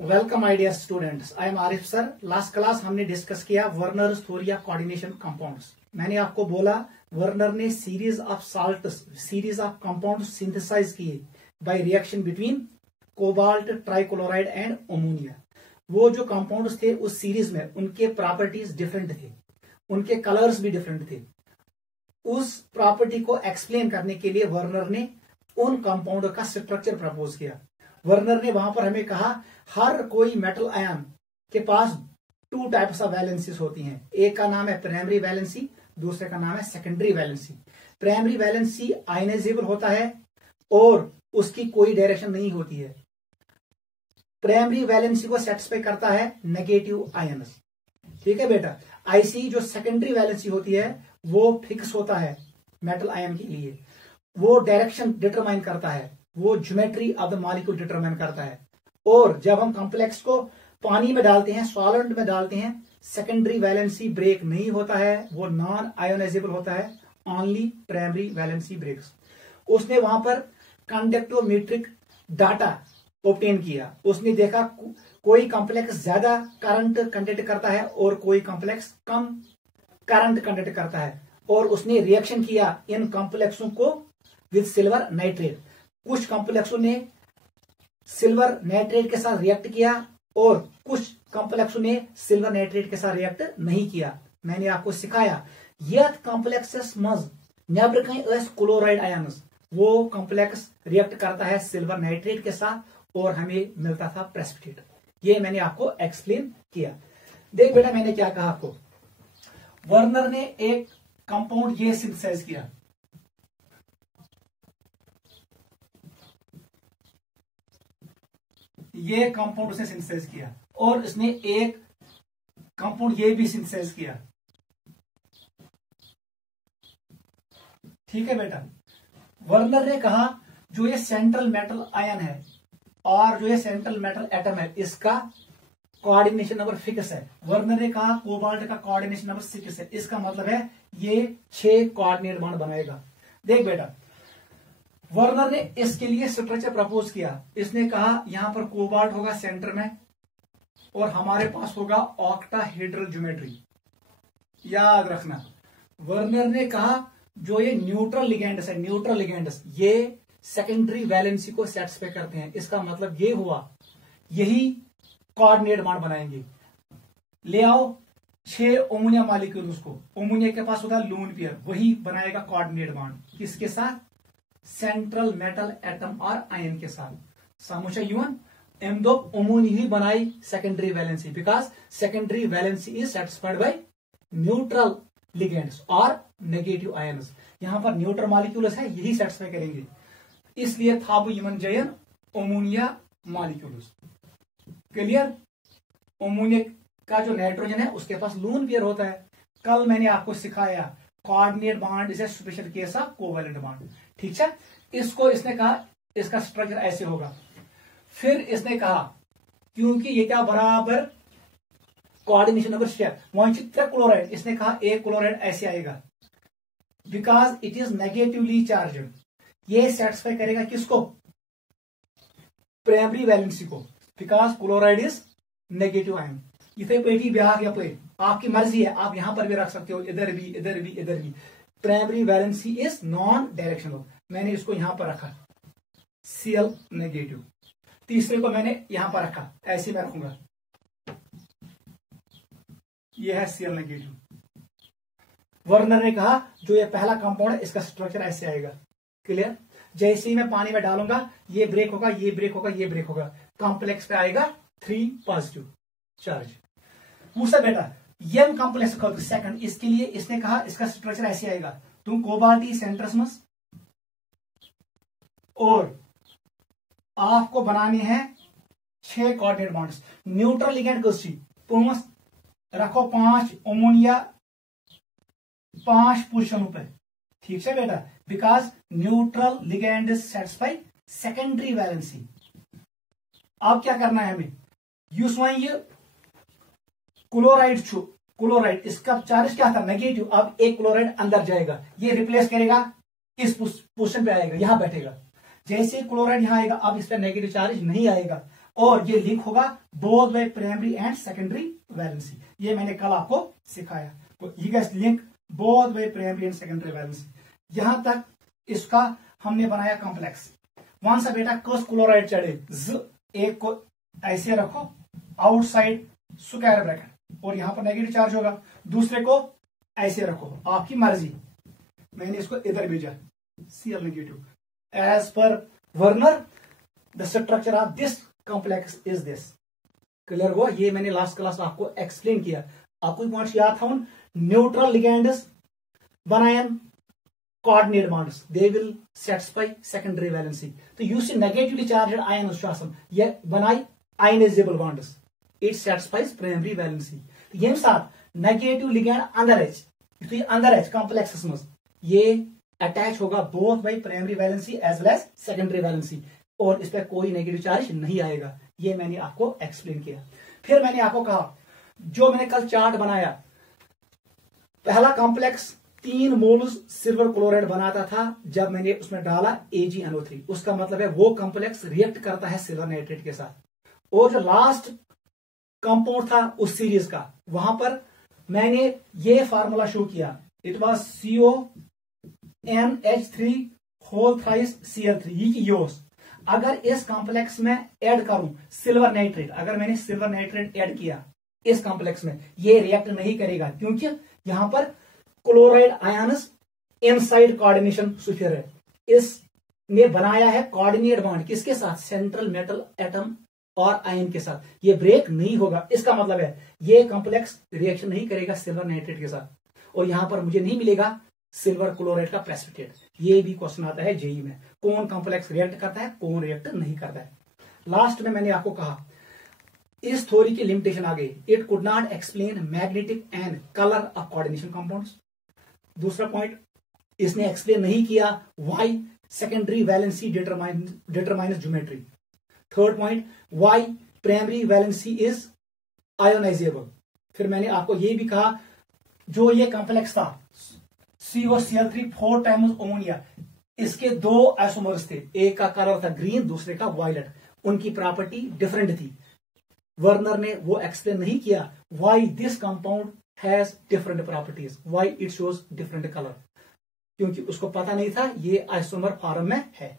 Welcome my dear students, I am Arif sir. Last class हमने discuss किया Werner's theory of coordination compounds. मैंने आपको बोला वर्नर ने सीरीज ऑफ कंपाउंड सिंथेसाइज किए by reaction between cobalt, trichloride and ammonia. वो जो कंपाउंड्स थे उस सीरीज में उनके प्रॉपर्टीज डिफरेंट थे, उनके कलर्स भी डिफरेंट थे। उस प्रॉपर्टी को एक्सप्लेन करने के लिए वर्नर ने उन कंपाउंड का स्ट्रक्चर प्रपोज किया। वर्नर ने वहां पर हमें कहा हर कोई मेटल आयन के पास टू टाइप्स ऑफ वैलेंसीज होती हैं। एक का नाम है प्राइमरी वैलेंसी, दूसरे का नाम है secondary valency. Primary valency ionisable होता है और उसकी कोई डायरेक्शन नहीं होती है। प्राइमरी वैलेंसी को सेटिस्फाई करता है नेगेटिव आयन्स। ठीक है बेटा। ऐसी जो सेकेंडरी वैलेंसी होती है वो फिक्स होता है मेटल आयन के लिए, वो डायरेक्शन डिटरमाइन करता है, वो geometry of the molecule determine करता है। और जब हम कॉम्प्लेक्स को पानी में डालते हैं, सॉल्वेंट में डालते हैं, सेकेंडरी वैलेंसी ब्रेक नहीं होता है, वो नॉन आयोनाइजेबल होता है, ओनली प्राइमरी वैलेंसी ब्रेक्स। उसने वहां पर कंडक्टोमेट्रिक डाटा ऑब्टेन किया। उसने देखा कोई कॉम्प्लेक्स ज्यादा करंट कंडक्ट करता है और कोई कॉम्प्लेक्स कम करंट कंडक्ट करता है, और उसने रिएक्शन किया इन कॉम्प्लेक्सों को विद सिल्वर नाइट्रेट। कुछ कॉम्प्लेक्सों ने सिल्वर नाइट्रेट के साथ रिएक्ट किया और कुछ कॉम्प्लेक्सों ने सिल्वर नाइट्रेट के साथ रिएक्ट नहीं किया। मैंने आपको सिखाया यह कॉम्प्लेक्सेस मज नेबर कहीं क्लोराइड आयन्स, वो कॉम्प्लेक्स रिएक्ट करता है सिल्वर नाइट्रेट के साथ और हमें मिलता था प्रेसिपिटेट। ये मैंने आपको एक्सप्लेन किया। देख बेटा, मैंने क्या कहा आपको, वर्नर ने एक कंपाउंड ये सिंथेसाइज किया, ये कंपाउंड उसने सिंथेसाइज किया, और इसने एक कंपाउंड ये भी सिंथेसाइज किया। ठीक है बेटा। वर्नर ने कहा जो ये सेंट्रल मेटल आयन है और जो ये सेंट्रल मेटल एटम है इसका कोऑर्डिनेशन नंबर फिक्स है। वर्नर ने कहा कोबाल्ट का कोऑर्डिनेशन नंबर 6 है। इसका मतलब है ये 6 कोऑर्डिनेट बॉन्ड बनाएगा। देख बेटा, वर्नर ने इसके लिए स्ट्रक्चर प्रपोज किया। इसने कहा यहां पर कोबाल्ट होगा सेंटर में और हमारे पास होगा ऑक्टाहेड्रल ज्योमेट्री। याद रखना, वर्नर ने कहा जो ये न्यूट्रल लिगेंड्स है, न्यूट्रल लिगेंड्स ये सेकेंडरी वैलेंसी को सेटिस्फाई करते हैं। इसका मतलब ये हुआ यही कोऑर्डिनेट बॉन्ड बनाएंगे। ले आओ 6 अमोनिया मॉलिक्यूल्स को, अमोनिया के पास होगा लोन पेयर, वही बनाएगा कोऑर्डिनेट बॉन्ड। किसके साथ? सेंट्रल मेटल एटम और आयन के साथ। समझा युवन? दो अमोनिया ही बनाई secondary valency, because secondary valency is satisfied by neutral ligands और नेगेटिव आयन्स। यहां पर न्यूट्रल मॉलिक्यूल्स है, यही सेटिस्फाई करेंगे, इसलिए था वो यूमन जयन अमोनिया मॉलिक्यूल्स। क्लियर? अमोनिया का जो नाइट्रोजन है उसके पास लोन पेयर होता है। कल मैंने आपको सिखाया coordinate bond is a special case of covalent bond. ठीक है। इसको इसने कहा इसका स्ट्रक्चर ऐसे होगा। फिर इसने कहा क्योंकि ये क्या बराबर कोऑर्डिनेशन नंबर 6 वहां चित्र क्लोराइड, इसने कहा एक क्लोराइड ऐसे आएगा because it is negatively charge. ये सेटिस्फाई करेगा किसको? प्राइमरी वैलेंसी को, because chloride is negative ion. इथे पेटी ब्याह या पे आपकी मर्जी है, आप यहां पर भी रख सकते हो, इधर भी इधर भी इधर भी। Primary valency is non directional. मैंने इसको यहां पर रखा Cl नेगेटिव। तीसरे को मैंने यहां पर रखा, ऐसे मैं रखूंगा, यह है Cl नेगेटिव। वर्नर ने कहा जो ये पहला कंपाउंड है इसका स्ट्रक्चर ऐसे आएगा। क्लियर? जैसे ही मैं पानी में डालूंगा ये ब्रेक होगा, ये ब्रेक होगा, ये ब्रेक होगा, कॉम्प्लेक्स पे आएगा 3 पॉजिटिव चार्ज। दूसरा बेटा यम कॉम्प्लेक्स सेकंड, इसके लिए इसने कहा इसका स्ट्रक्चर ऐसे आएगा। तुम कोबाल्टी सेंट्रसमस और आपको बनाने हैं 6 कोऑर्डिनेट बॉन्ड्स। न्यूट्रल लिगेंड को रखो 5 अमोनिया 5 पोजिशनों पे। ठीक है बेटा, because neutral ligand satisfy secondary valency. अब क्या करना है हमें? ये क्लोराइड क्लोराइड इसका चार्ज क्या था? नेगेटिव। अब एक क्लोराइड अंदर जाएगा, ये रिप्लेस करेगा, इस पोजीशन पे आएगा, यहां बैठेगा। जैसे क्लोराइड यहां आएगा अब इस पर नेगेटिव चार्ज नहीं आएगा और ये लिंक होगा both by primary and secondary valency. ये मैंने कल आपको सिखाया। तो ये gas link both by primary and secondary valency. यहां तक इसका हमने बनाया कॉम्प्लेक्स। वहां सा बेटा कस क्लोराइड चढ़े, एक को ऐसे रखो आउटसाइड स्क्वायर ब्रैकेट और यहां पर नेगेटिव चार्ज होगा, दूसरे को ऐसे रखो, आपकी मर्जी। मैंने इसको इधर भेजा Cl नेगेटिव। एज पर Werner the structure of this complex is this. Clear हुआ? ये मैंने लास्ट क्लास आपको एक्सप्लेन किया। आपको पॉइंट्स याद था? न्यूट्रल लिगेंड्स बनायन coordinate bonds, they will satisfy secondary valency. तो use negatively charged ions ये बनाई ionizable bonds, it satisfies primary valency. तो ये साथ negative ligand अंदर H, तो ये अंदर H complexes में ये अटैच होगा both by primary valency as well as secondary valency और इस पर कोई नेगेटिव चार्ज नहीं आएगा। ये मैंने आपको एक्सप्लेन किया। फिर मैंने आपको कहा जो मैंने कल चार्ट बनाया, पहला कॉम्प्लेक्स 3 मोल्स सिल्वर क्लोराइड बनाता था जब मैंने उसमें डाला AgNO3। उसका मतलब है वो कॉम्प्लेक्स रिएक्ट करता है सिल्वर नाइट्रेट के साथ। और जो लास्ट कंपाउंड था उस सीरीज का, वहां पर मैंने ये फार्मूला शो किया, it was CONH3 whole thrice Cl3 योस। अगर इस कॉम्प्लेक्स में ऐड करूं सिल्वर नाइट्रेट, अगर मैंने सिल्वर नाइट्रेट ऐड किया इस कॉम्प्लेक्स में, ये रिएक्ट नहीं करेगा क्योंकि यहां पर क्लोराइड आयन्स इनसाइड कोऑर्डिनेशन सुफियर है। इसने बनाया है कोऑर्डिनेट बॉन्ड किसके साथ? सेंट्रल मेटल एटम और आयन के साथ। ये ब्रेक नहीं होगा। इसका मतलब है ये कॉम्प्लेक्स रिएक्शन नहीं करेगा सिल्वर नाइट्रेट के साथ और यहां पर मुझे नहीं मिलेगा सिल्वर क्लोराइड का प्रेसिपिटेट। ये भी क्वेश्चन आता है जेई में, कौन कॉम्प्लेक्स रिएक्ट करता है, कौन रिएक्ट नहीं करता है। लास्ट में मैंने आपको कहा इस थ्योरी की लिमिटेशन आ गई, it could not explain magnetic and colour of coordination compounds. दूसरा पॉइंट, इसने एक्सप्लेन नहीं किया why secondary valency determines geometry. Third point, why primary valency is ionisable. फिर मैंने आपको ये भी कहा जो ये कॉम्प्लेक्स था COCl3 4 टाइम्स अमोनिया, इसके 2 आइसोमर्स थे, एक का कलर था ग्रीन, दूसरे का वायलेट, उनकी प्रॉपर्टी डिफरेंट थी। वर्नर ने वो एक्सप्लेन नहीं किया why this compound has different properties, why it shows different colour, क्योंकि उसको पता नहीं था ये आइसोमर फॉर्म में है।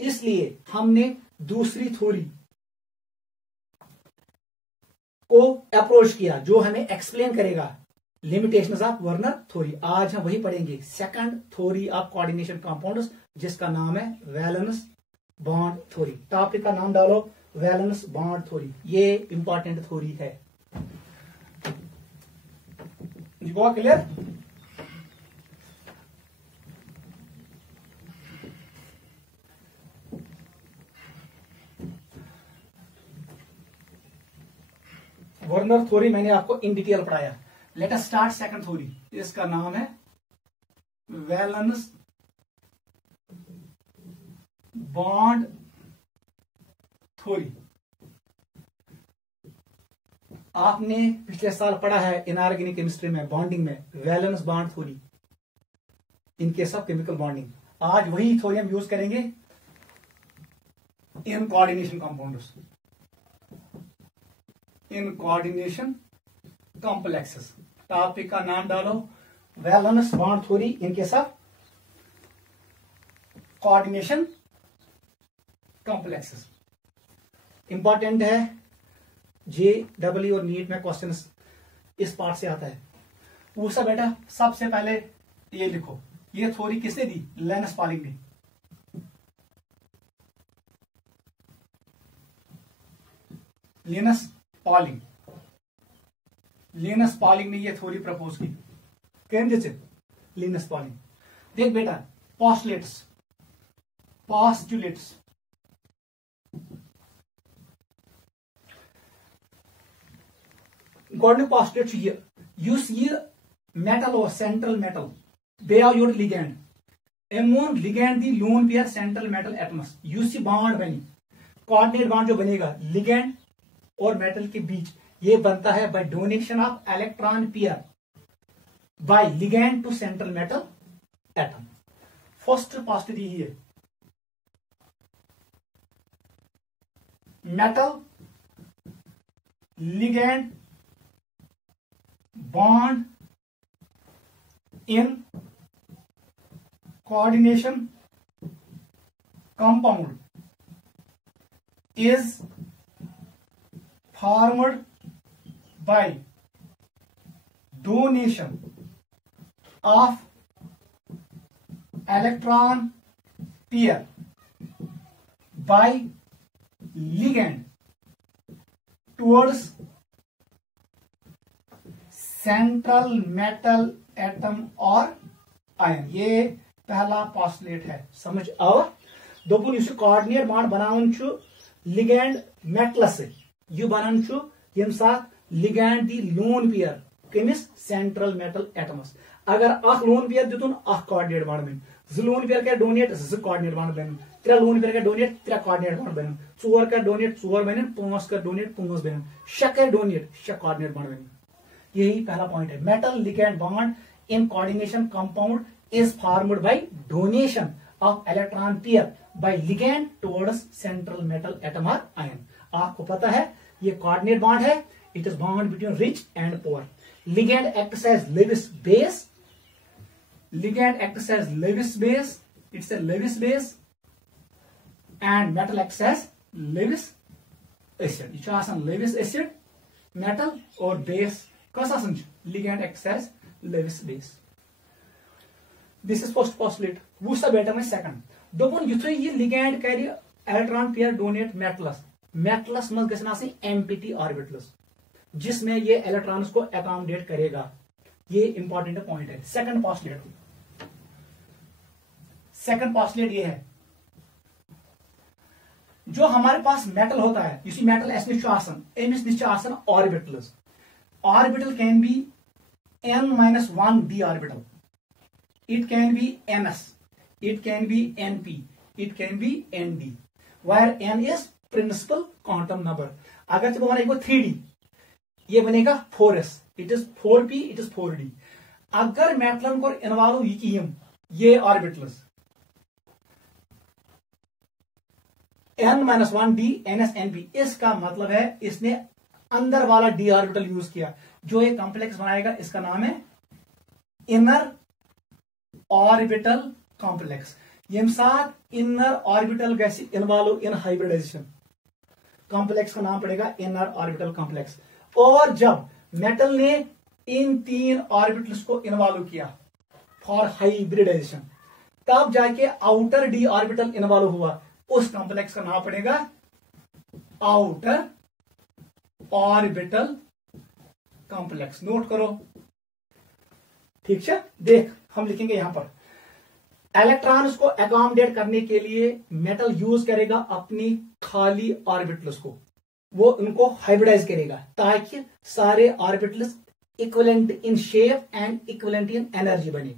इसलिए हमने दूसरी थ्योरी को अप्रोच किया जो हमें एक्सप्लेन करेगा लिमिटेशंस ऑफ वर्नर थ्योरी। आज हम वही पढ़ेंगे, second theory of coordination compounds, जिसका नाम है वैलेंस बॉन्ड थ्योरी। टॉपिक का नाम डालो वैलेंस बॉन्ड थ्योरी, ये इंपॉर्टेंट थ्योरी है। क्लियर? वर्नर थ्योरी मैंने आपको इन डिटेल पढ़ाया। Let us start second theory, इसका नाम है वैलेंस बॉन्ड थ्योरी। आपने पिछले साल पढ़ा है इनऑर्गेनिक केमिस्ट्री में बॉन्डिंग में valence bond theory in case of chemical bonding. आज वही थ्योरी हम यूज करेंगे in coordination compounds, in coordination complexes. Topic का नाम डालो valence bond theory in case of coordination complexes. Important है, JEE और नीट में क्वेश्चन इस पार्ट से आता है। पूछा बेटा सबसे पहले ये लिखो, ये थ्योरी किसने दी? लिनस पॉलिंग ने। लिनस पॉलिंग ने ये थ्योरी प्रपोज की। केंद्र से लिनस पॉलिंग। देख बेटा, पोस्टुलेट्स गोल्डन पोस्टुलेट ये युस ये मेटल और सेंट्रल मेटल बेया योर लिगैंड एमोन लिगैंड दी lone pair central metal atoms युस बॉन्ड बनी कोऑर्डिनेट बॉन्ड जो बनेगा लिगैंड और मेटल के बीच, ये बनता है by donation of electron pair by ligand to central metal atom. First postulate यही है। metal ligand bond in coordination compound is formed by donation of electron pair by ligand towards central metal atom or ion। ये पहला postulate है, समझ आओ। दोपुन इस coordinate bond बनावन छु ligand मेटलस से यह बनान छु यम साथ लिगैंड दी लोन पेयर कमिस सेंट्रल मेटल एटमस। अगर अख लोन पेयर दितुन अख कोऑर्डिनेट बॉन्ड बन, ज लोन पेयर का डोनेट ज कोऑर्डिनेट बॉन्ड बन, त्रे लोन पेयर का डोनेट त्रे कोऑर्डिनेट बॉन्ड बन, चोर का डोनेट चोर बन, पांच का डोनेट पांच बन, शे का डोनेट शे कोऑर्डिनेट बॉन्ड बन। यही पहला पॉइंट है। Metal ligand bond in coordination compound is formed by donation of electron pair by ligand towards central metal atom और आयन। आपको पता है ये कोऑर्डिनेट बॉन्ड है, it is bond between rich and poor. Ligand acts as Lewis base, ligand acts as Lewis base, it's a Lewis base, and metal acts as Lewis acid। ये आसान Lewis acid, metal और base कस आसान ligand acts as Lewis base। This is first postulate। वो सब बेटा में second। दोपन युथे ये ligand करी इलेक्ट्रॉन पेयर डोनेट मेटलस, मेटलस में गसन आसी एम्प्टी ऑर्बिटल्स जिसमें ये इलेक्ट्रॉन्स को अकोमोडेट करेगा। ये इंपॉर्टेंट पॉइंट है। सेकंड पॉस्टुलेट, सेकंड पॉस्टुलेट ये है जो हमारे पास मेटल होता है, इसी मेटल एस निश्चय आसन एमिस निश्चय आसन orbitals. Orbital can be n-1 d orbital, it can be ns, it can be np, it can be nd, where n is principal quantum number। अगर जब हमारे 3d ये बनेगा 4s, it is 4p, it is 4d। अगर मेटलन को involve ये orbitals n-1d ns-np, इसका मतलब है इसने अंदर वाला d ऑर्बिटल यूज किया। जो ये कॉम्प्लेक्स बनाएगा इसका नाम है इनर ऑर्बिटल कॉम्प्लेक्स। यम साथ इनर ऑर्बिटल गैस इन्वॉल्व इन हाइब्रिडाइजेशन, कॉम्प्लेक्स का नाम पड़ेगा इनर ऑर्बिटल कॉम्प्लेक्स। और जब मेटल ने इन तीन ऑर्बिटल्स को इन्वॉल्व किया फॉर हाइब्रिडाइजेशन, तब जाके आउटर डी ऑर्बिटल इन्वॉल्व हुआ, उस कॉम्प्लेक्स का नाम पड़ेगा आउटर ऑर्बिटल कॉम्प्लेक्स। नोट करो, ठीक है। देख हम लिखेंगे यहां पर इलेक्ट्रॉन्स को अकोमोडेट करने के लिए मेटल यूज करेगा अपनी खाली ऑर्बिटल्स को, वो उनको हाइब्रिडाइज करेगा ताकि सारे orbitals equivalent in shape and equivalent in energy बने।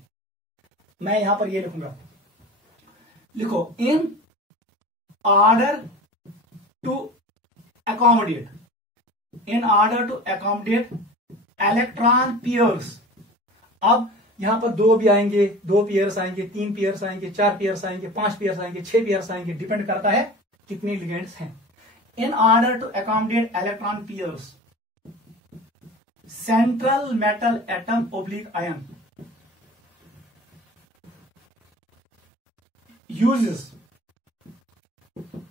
मैं यहां पर ये लिखूंगा, लिखो in order to accommodate, in order to accommodate electron pairs. अब यहां पर दो भी आएंगे, दो पेयर्स आएंगे, तीन पेयर्स आएंगे, चार पेयर्स आएंगे, पांच पेयर्स आएंगे, छह पेयर्स आएंगे, डिपेंड करता है कितने लिगेंड्स हैं। In order to accommodate electron pairs, central metal atom oblique ion uses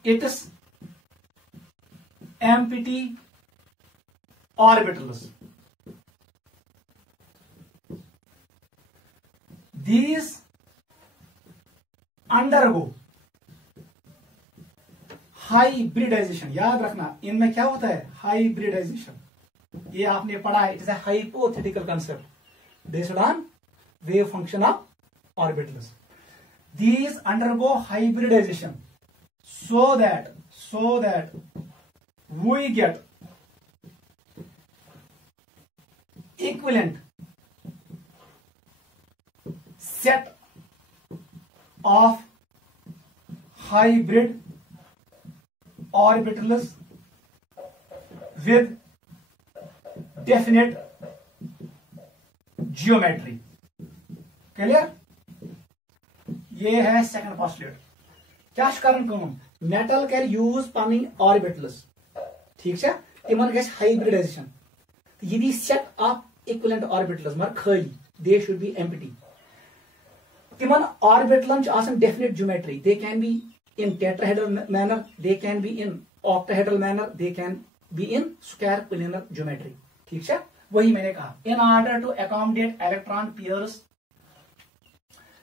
its empty orbitals। These undergo hybridisation. याद रखना इनमें क्या होता है, हाइब्रिडाइजेशन। ये आपने पढ़ा है, it is a hypothetical concept based on wave function of orbitals. These undergo hybridisation so that we get equivalent set of hybrid orbitals with definite geometry। Clear? ये है सेकंड पोस्टुलेट। क्या करन कम मेटल कैन यूज पनी orbitals ठीक है, तिमन गस हाइब्रिडाइजेशन यदि सेट ऑफ इक्विवेलेंट ऑर्बिटल्स मगर खाली दे शुड बी एम्प्टी तिमन ऑर्बिटलन आसान definite geometry they can be in tetrahedral manner they can be in octahedral manner they can be in square planar geometry ठीक है, वही मैंने कहा in order to accommodate electron pairs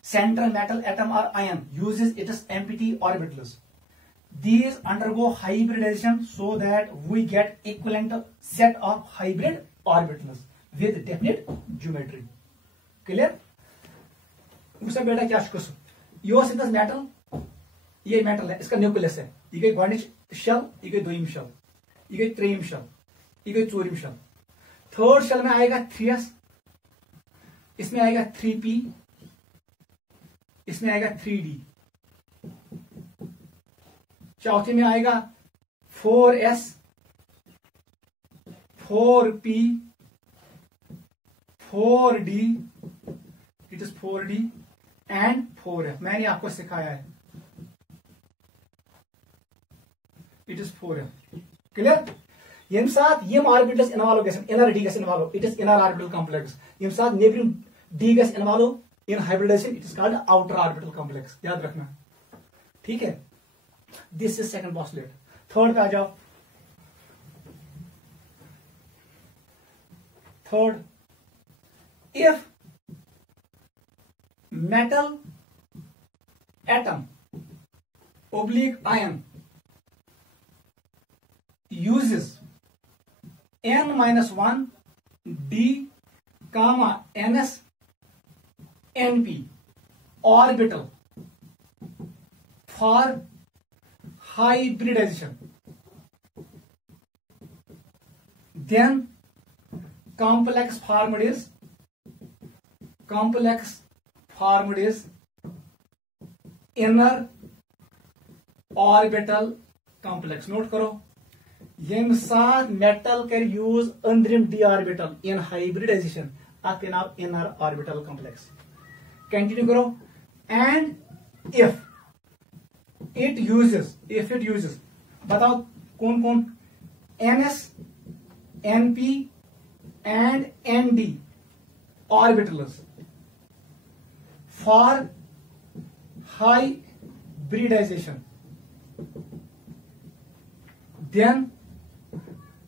central metal atom or ion uses its empty orbitals. These undergo hybridization so that we get equivalent set of hybrid orbitals with definite geometry. Clear? उससे बेटा क्या शुक्र योस इन metal ये metal है इसका nucleus है ये गई गोडनिच शेल ये गई दोयम शेल ये गई त्रेयम शेल ये गई चोरिम शेल थर्ड शेल में आएगा 3s इसमें आएगा 3p इसमें आएगा 3d चौथे में आएगा 4s 4p 4d it is 4d and 4f मैंने आपको सिखाया है इट इज 4f क्लियर यम साथ यम ऑर्बिटल्स इन्वॉल्व गसन इनर d गसन involve it is inner orbital complex यम साथ नेबरिंग d गसन involve in hybridisation it is called outer orbital complex याद रखना ठीक है this is second postulate third पे आ जाओ third if metal atom oblique ion uses n-1 d comma ns np orbital for hybridization, then complex formed is inner orbital complex. Note करो यम साथ मेटल कर यूज अंदरिम डी ऑर्बिटल इन हाइब्रिडाइजेशन अत नाव इनर ऑर्बिटल कॉम्प्लेक्स कंटिन्यू करो and if it uses बताओ कौन कौन ns np and nd orbitals for hybridization, then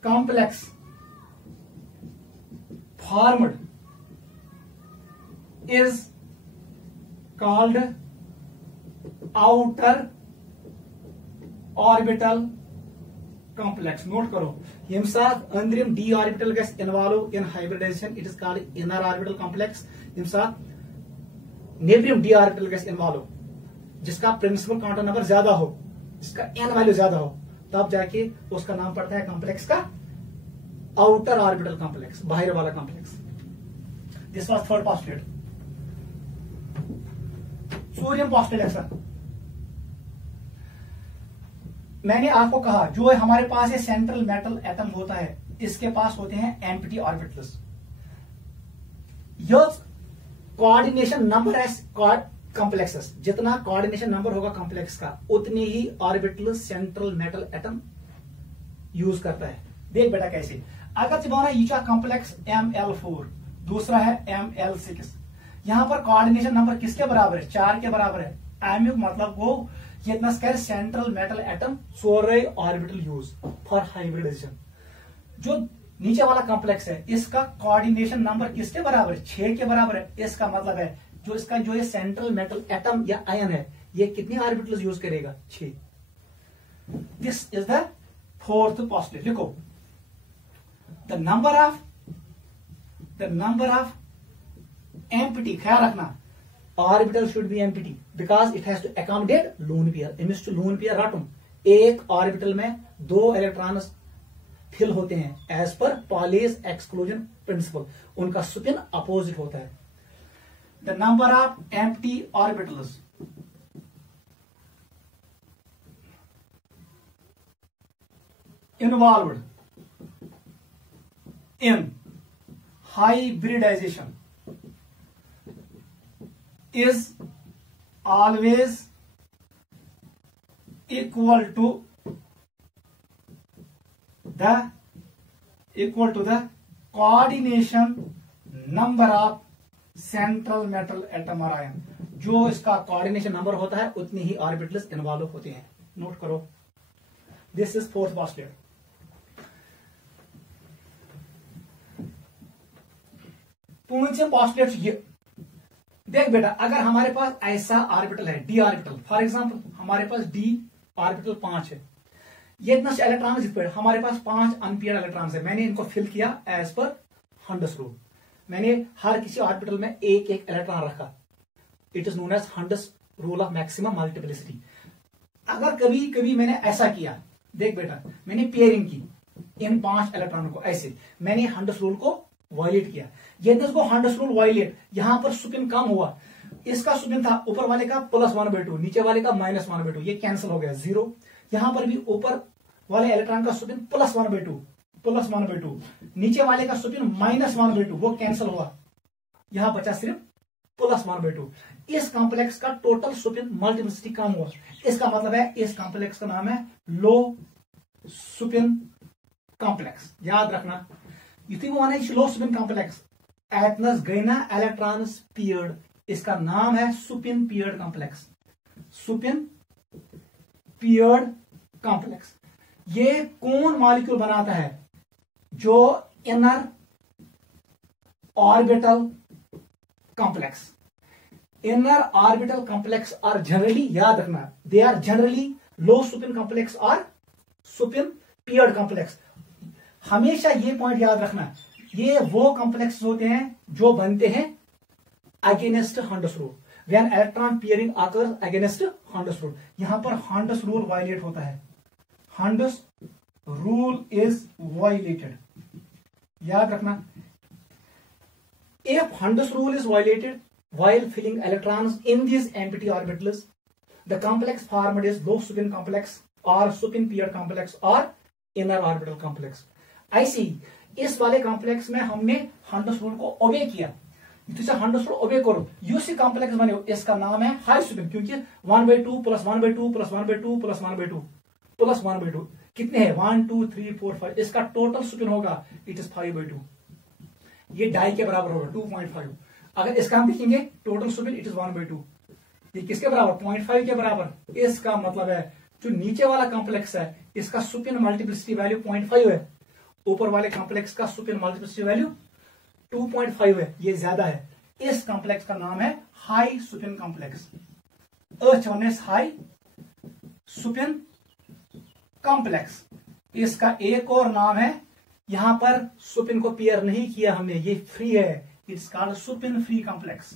complex formed is called outer orbital complex. Note करो यम साथ अंदरिम d ऑर्बिटल गस involve in hybridisation it is called inner orbital complex यम साथ नेबरिम d ऑर्बिटल गस इन्वॉल्व जिसका प्रिंसिपल क्वांटम नंबर ज्यादा हो जिसका n वैल्यू ज्यादा हो तब जाके उसका नाम पड़ता है कॉम्प्लेक्स का आउटर ऑर्बिटल कॉम्प्लेक्स बाहर वाला complex. This was third postulate. Sodium postulate है सर मैंने आपको कहा जो हमारे पास ये सेंट्रल मेटल एटम होता है इसके पास होते हैं एम्प्टी ऑर्बिटल्स. यह कोऑर्डिनेशन नंबर है कॉम्प्लेक्सेस जितना कोऑर्डिनेशन नंबर होगा कॉम्प्लेक्स का उतनी ही orbital central metal atom use करता है. देख बेटा कैसे अगर तुम्हारा ये कॉम्प्लेक्स ML4 दूसरा है ML6 यहां पर कोऑर्डिनेशन नंबर किसके बराबर है 4 के बराबर है. एम मतलब वो ये central metal atom 4 orbital use for hybridisation. जो नीचे वाला कॉम्प्लेक्स है इसका कोऑर्डिनेशन नंबर किसके बराबर है 6 के बराबर है. इसका मतलब है जो ये सेंट्रल मेटल एटम या आयन है ये कितने ऑर्बिटल्स यूज करेगा 6. This is the fourth postulate. लिखो द नंबर ऑफ एम्प्टी ख्याल रखना orbital should be empty because it has to accommodate lone pair. इमिस टू लोन पेयर रटूं एक ऑर्बिटल में 2 इलेक्ट्रॉन्स फिल होते हैं एज पर पॉलीज एक्सक्लूजन प्रिंसिपल. उनका स्पिन अपोजिट होता है. The number of empty orbitals involved in hybridization is always equal to the equal to the coordination number of central metal atom और ion. जो इसका coordination number होता है उतनी ही ऑर्बिटल्स इन्वॉल्व होते हैं। नोट करो, दिस इज फोर्थ पोस्टुलेट। पूंछे पोस्टुलेट ये देख बेटा, अगर हमारे पास ऐसा ऑर्बिटल है डी ऑर्बिटल, फॉर एग्जांपल हमारे पास डी ऑर्बिटल 5 है, ये इतना इलेक्ट्रॉन हमारे पास 5 अनपेयर्ड इलेक्ट्रॉन्स है। मैंने इनको फिल किया एज पर हंड्स रूल। मैंने हर किसी ऑर्बिटल में एक एक इलेक्ट्रॉन रखा। It is known as Hund's rule of maximum multiplicity. अगर कभी कभी मैंने ऐसा किया, देख बेटा मैंने पेयरिंग की इन 5 इलेक्ट्रॉनों को, ऐसे मैंने हंड्स रूल को वायलेट किया। यदि इसको हंड्स रूल वायलेट, यहां पर स्पिन कम हुआ, इसका स्पिन था ऊपर वाले का +1/2, नीचे वाले का -1/2, ये कैंसिल हो गया 0। यहां पर भी ऊपर वाले इलेक्ट्रॉन का स्पिन +1/2, नीचे वाले का स्पिन -1/2, वो कैंसिल हुआ, यहां बचा सिर्फ +1/2। इस कॉम्प्लेक्स का टोटल स्पिन मल्टीप्लिसिटी कम हुआ। इसका मतलब है इस कॉम्प्लेक्स का नाम है लो स्पिन कॉम्प्लेक्स। याद रखना, युथी वो लो स्पिन कॉम्प्लेक्स एटनस गई ना इलेक्ट्रॉन्स पियर्ड, इसका नाम है spin paired complex. Spin paired complex ये कौन मॉलिक्यूल बनाता है? जो inner orbital complex. Inner orbital complex are generally, याद रखना, they are generally low spin complex और सुपिन पियर्ड कॉम्प्लेक्स। हमेशा ये पॉइंट याद रखना, ये वो कॉम्प्लेक्स होते हैं जो बनते हैं against Hund's rule, when electron pairing occurs against Hund's rule. यहां पर हंड्स रूल वायलेट होता है, हंड्स रूल इज वायलेटेड। याद रखना, if Hund's rule is violated while filling electrons in these empty orbitals, the complex formed is low spin complex or spin paired complex or inner orbital complex. ऐसी इस वाले complex में हमने Hund's rule को ओबे किया, हंड्स रूल ओबे करो, यूसी कॉम्प्लेक्स बने, इसका नाम है हाई स्पिन, क्योंकि 1/2 + 1/2 + 1/2 + 1/2 + 1/2 कितने हैं? 1 2 3 4 5। इसका टोटल स्पिन होगा, इट इज 5/2। ये डाई के बराबर होगा 2.5। अगर इसका हम देखेंगे टोटल स्पिन, इट इज 1/2। ये किसके बराबर? 0.5 के बराबर। इसका मतलब है जो नीचे वाला कॉम्प्लेक्स है इसका स्पिन मल्टीप्लिसिटी वैल्यू 0.5 है, ऊपर वाले कॉम्प्लेक्स का स्पिन मल्टीप्लिसिटी वैल्यू 2.5 है, ये ज्यादा है। इस कॉम्प्लेक्स का नाम है high spin complex, high spin complex. इसका एक और नाम है, यहां पर सुपिन को पेयर नहीं किया हमने, ये फ्री है, it's called Supin free complex.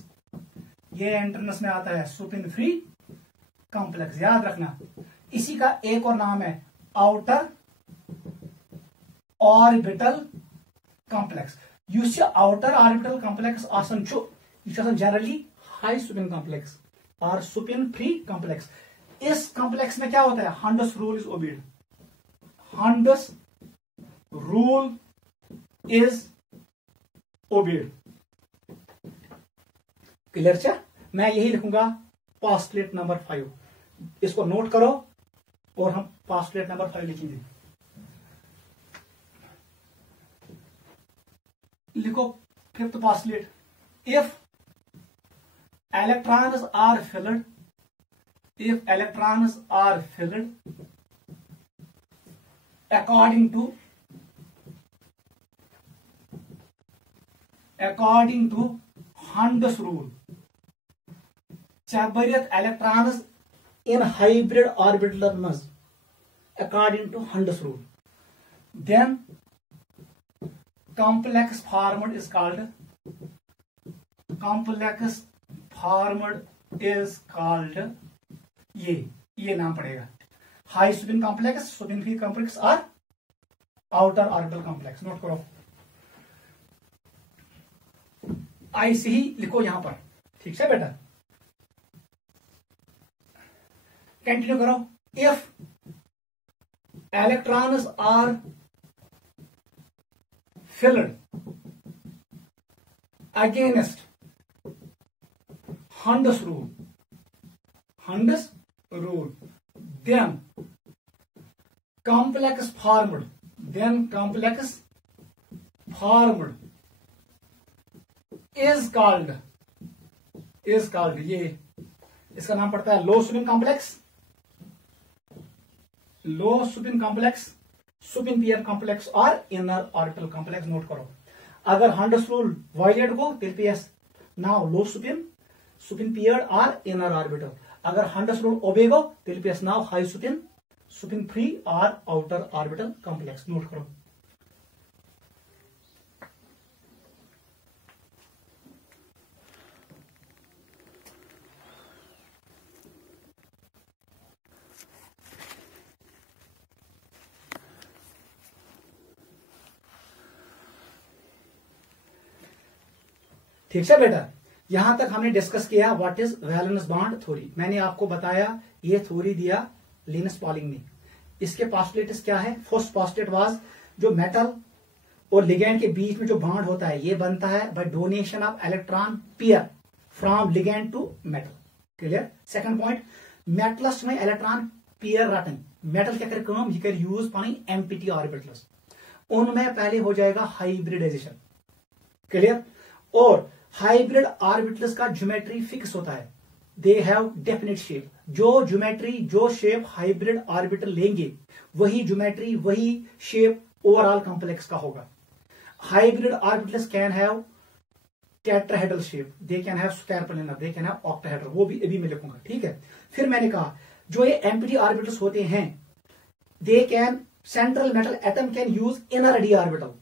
ये एंट्रेंस में आता है सुपिन फ्री कॉम्प्लेक्स, याद रखना। इसी का एक और नाम है आउटर ऑर्बिटल कॉम्प्लेक्स। युस आउटर ऑर्बिटल कॉम्प्लेक्स आसन छु, यह आसन जनरली हाई सुपिन कॉम्प्लेक्स और सुपिन फ्री कॉम्प्लेक्स। इस कॉम्प्लेक्स में क्या होता है? Hund's rule is obeyed, Hund's rule is obeyed. Clear चा? मैं यही लिखूंगा पोस्टुलेट नंबर 5, इसको नोट करो और हम पोस्टुलेट नंबर 5 लिखेंगे। लिखो fifth postulate, if electrons are filled, if electrons are filled according to Hund's rule, Chabariyat electrons in hybrid orbital mass according to Hund's rule, then complex formed is called ये नाम पड़ेगा high spin complex, spin free complex और outer orbital complex. Note करो, ऐसे ही लिखो यहां पर, ठीक है बेटा। कंटिन्यू करो, if electrons are filled against Hund's rule, then complex formed then complex formed is called ये इसका नाम पड़ता है लो सुपिन कॉम्प्लेक्स, लो सुपिन कॉम्प्लेक्स, सुपिन पियर कॉम्प्लेक्स और इनर ऑर्बिटल कॉम्प्लेक्स। नोट करो, अगर हंडस रूल वायलेट गो तेल पे नाउ लो सुपिन, सुपिन पियर और इनर ऑर्बिटल। अगर हंडस रूल ओबे गो तेल पे now high Supin, Supin free और आउटर ऑर्बिटल कॉम्प्लेक्स। नोट करो। ठीक है बेटा, यहां तक हमने डिस्कस किया what is valence bond theory. मैंने आपको बताया ये थ्योरी दिया लिनस पॉलिंग ने। इसके पोस्टुलेट्स क्या है? फर्स्ट पोस्टुलेट वाज जो मेटल और लिगैंड के बीच में जो बॉन्ड होता है ये बनता है by donation of electron pair from ligand to metal. Clear? Second point, metals में इलेक्ट्रॉन पेयर रटन, मेटल क्या करे काम, ये कर यूज पानी एम्प्टी ऑर्बिटल्स, उनमें पहले हो जाएगा हाइब्रिडाइजेशन। क्लियर? और हाइब्रिड ऑर्बिटल्स का ज्योमेट्री फिक्स होता है, दे हैव डेफिनेट शेप। जो ज्योमेट्री, जो शेप हाइब्रिड ऑर्बिटल लेंगे वही ज्योमेट्री, वही शेप ओवरऑल कॉम्प्लेक्स का होगा। Hybrid orbitals can have tetrahedral shape, they can have square, they can have octahedral, वो भी अभी मैं लिखूंगा। ठीक है? फिर मैंने कहा जो ये एम्प्टी ऑर्बिटल्स होते हैं they can, central metal atom can use inner D orbital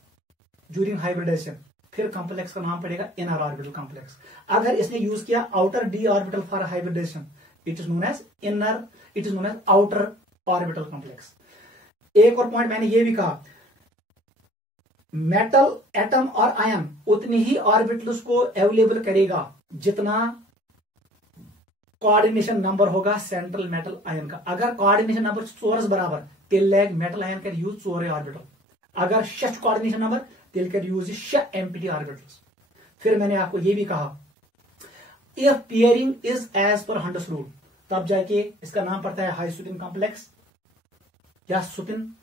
during hybridisation, फिर कॉम्प्लेक्स का नाम पड़ेगा इनर ऑर्बिटल कॉम्प्लेक्स। अगर इसने यूज किया outer D orbital for hybridisation, it is known as inner, it is known as outer orbital complex. एक और point मैंने ये भी कहा, मेटल एटम और आयन उतनी ही ऑर्बिटल्स को अवेलेबल करेगा जितना कोऑर्डिनेशन नंबर होगा सेंट्रल मेटल आयन का। अगर कोऑर्डिनेशन नंबर 4 बराबर तेल metal ion can use 4 orbital, अगर 6 कोऑर्डिनेशन नंबर तेल कैन यूज 6 एम्प्टी ऑर्बिटल्स। फिर मैंने आपको यह भी कहा if pairing is as per Hund's rule, तब जाके इसका नाम पड़ता है हाई सुपिन कॉम्प्लेक्स या सुपिन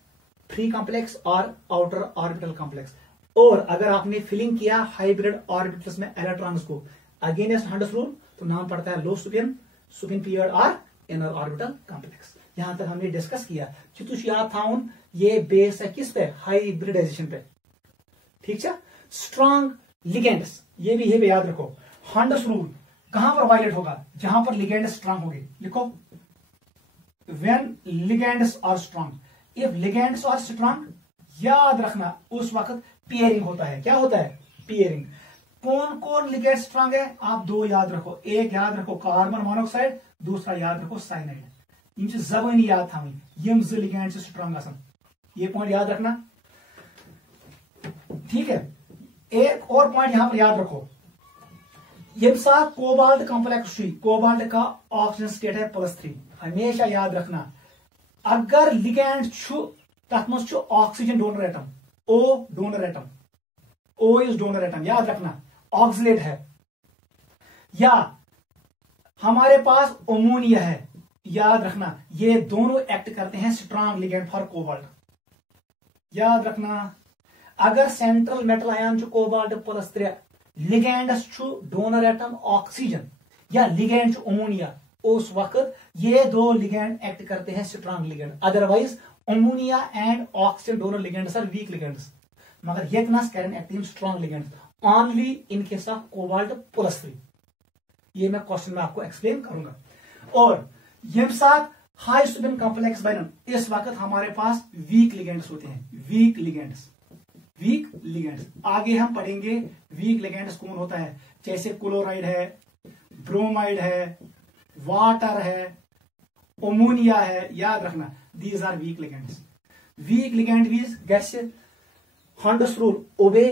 फ्री कॉम्प्लेक्स और आउटर ऑर्बिटल कॉम्प्लेक्स। और अगर आपने फिलिंग किया हाइब्रिड ऑर्बिटल्स में इलेक्ट्रॉन्स को अगेंस्ट हंडस रूल तो नाम पड़ता है लो सुपिन, सुपिन पियर और इनर ऑर्बिटल कॉम्प्लेक्स। यहां तक हमने डिस्कस किया। चितुष याद था उन ये बेस है किस पे? हाइब्रिडाइजेशन पे। ठीक है? स्ट्रॉन्ग लिगेंड्स, ये भी याद रखो। हंडस रूल कहां पर वायलेट होगा? जहां पर लिगेंड्स स्ट्रांग होगी। लिखो when ligands are strong, if ligands are strong, याद रखना उस वक्त पेयरिंग होता है। क्या होता है? पेयरिंग। कौन कौन लिगेंड स्ट्रांग है? आप दो याद रखो, एक याद रखो कार्बन मोनोऑक्साइड, दूसरा याद रखो साइनाइड। इन जबानी याद था यम ज लिगेंड स्ट्रांग आसन, ये पॉइंट याद रखना। ठीक है? एक और पॉइंट यहां पर याद रखो, यमसा कोबाल्ट कॉम्प्लेक्स, कोबाल्ट का ऑक्सीजन स्टेट है +3, हमेशा याद रखना। अगर लिगेंड तथ मज oxygen donor atom, O donor atom, O is donor atom, याद रखना ऑक्सीलेट है, या हमारे पास अमोनिया है, याद रखना ये दोनों एक्ट करते हैं स्ट्रॉन्ग लिगेंड फॉर कोबाल्ट। याद रखना अगर central metal ion cobalt +3 ligand donor atom oxygen या लिगेंड अमोनिया, उस वक्त ये दो लिगेंड एक्ट करते हैं strong ligand. Otherwise ammonia and oxygen donor ligands are weak ligands, मगर येकनस can act strong ligands only in case of cobalt +3। ये मैं क्वेश्चन में आपको एक्सप्लेन करूंगा। और ये साथ हाई सुपिन कॉम्प्लेक्स बनन, इस वक्त हमारे पास वीक लिगेंड्स होते हैं, वीक लिगेंड्स, वीक लिगेंड्स। आगे हम पढ़ेंगे वीक लिगेंड्स कौन होता है, जैसे क्लोराइड है, ब्रोमाइड है, वाटर है, अमोनिया है, याद रखना these are weak ligands. Weak ligand वीज gets Hund's rule obey,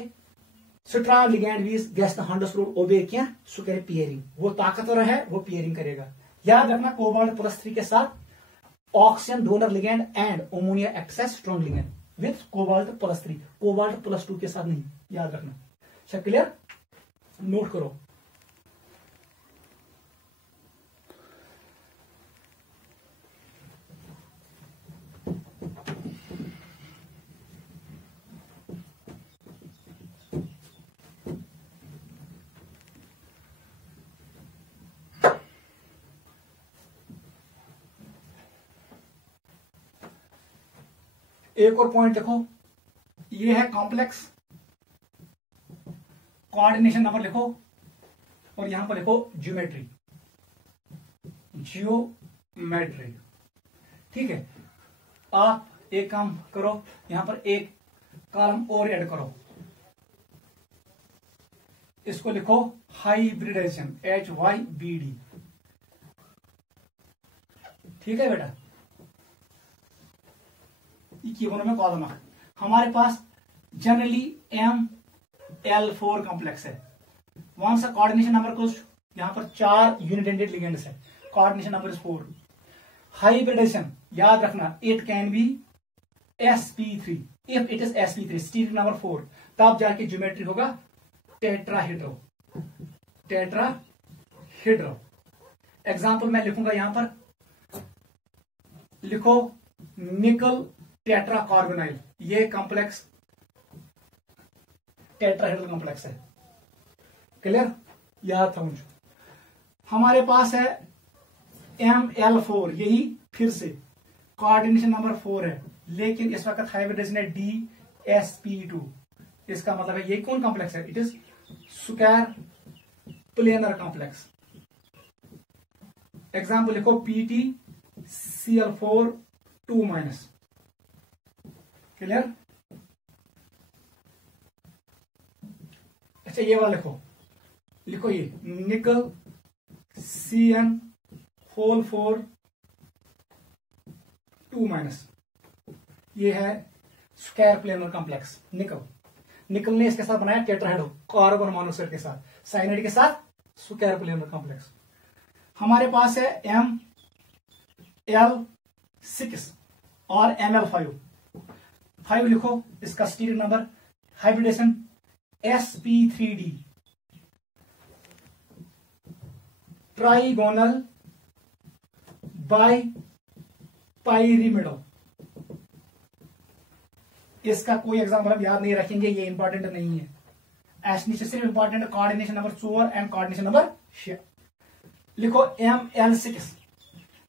strong ligand वीज gets the Hund's rule obey, क्या सो करे पियरिंग, वो ताकतवर है वो पियरिंग करेगा। याद रखना कोबाल्ट +3 के साथ oxygen donor ligand and ammonia acts as strong ligand with cobalt +3, cobalt +2 के साथ नहीं, याद रखना। अच्छा क्लियर? नोट करो। एक और पॉइंट देखो, ये है कॉम्प्लेक्स, कोऑर्डिनेशन नंबर लिखो और यहां पर लिखो ज्योमेट्री, जियोमेट्री। ठीक है, आप एक काम करो, यहां पर एक कॉलम और ऐड करो, इसको लिखो हाइब्रिडाइजेशन, HYBD। ठीक है बेटा, में कॉलम है हमारे पास जनरली ML4 कॉम्प्लेक्स है। वहां से कोऑर्डिनेशन नंबर को यहां पर 4 यूनिडेंटेड लिगेंड्स है, कोऑर्डिनेशन नंबर इज 4। हाइब्रिडाइजेशन याद रखना, it can be sp3, if it is sp3 steric number 4, तब जाके ज्योमेट्री होगा टेट्राहेड्रो, टेट्राहेड्रो। एग्जांपल मैं लिखूंगा यहां पर, लिखो निकल टेट्राकार्बोनाइल, ये कॉम्प्लेक्स टेट्राहेड्रल कॉम्प्लेक्स है। क्लियर, याद था मुझे। हमारे पास है ML4, यही फिर से कोऑर्डिनेशन नंबर 4 है, लेकिन इस वक्त हाइब्रिडाइजेशन है DSP2। इसका मतलब है ये कौन कॉम्प्लेक्स है? It is square planar complex. Example लिखो PtCl4 2-। क्लियर? अच्छा ये वाला लिखो, लिखो ये निकल CN4 2-। ये है स्क्वायर प्लेनर कॉम्प्लेक्स निकल। निकल ने इसके साथ बनाया टेट्राहेड्रो, कार्बन मोनोऑक्साइड के साथ, साइनाइड के साथ स्क्वायर प्लेनर कॉम्प्लेक्स। हमारे पास है ML6 और ML5। 5 लिखो, इसका steric number, hybridization sp3d, trigonal bipyramidal. इसका कोई एग्जाम्पल हम याद नहीं रखेंगे, ये इंपॉर्टेंट नहीं है। एस नीचे सिर्फ इंपॉर्टेंट है coordination number 4 and coordination number 6। लिखो ML6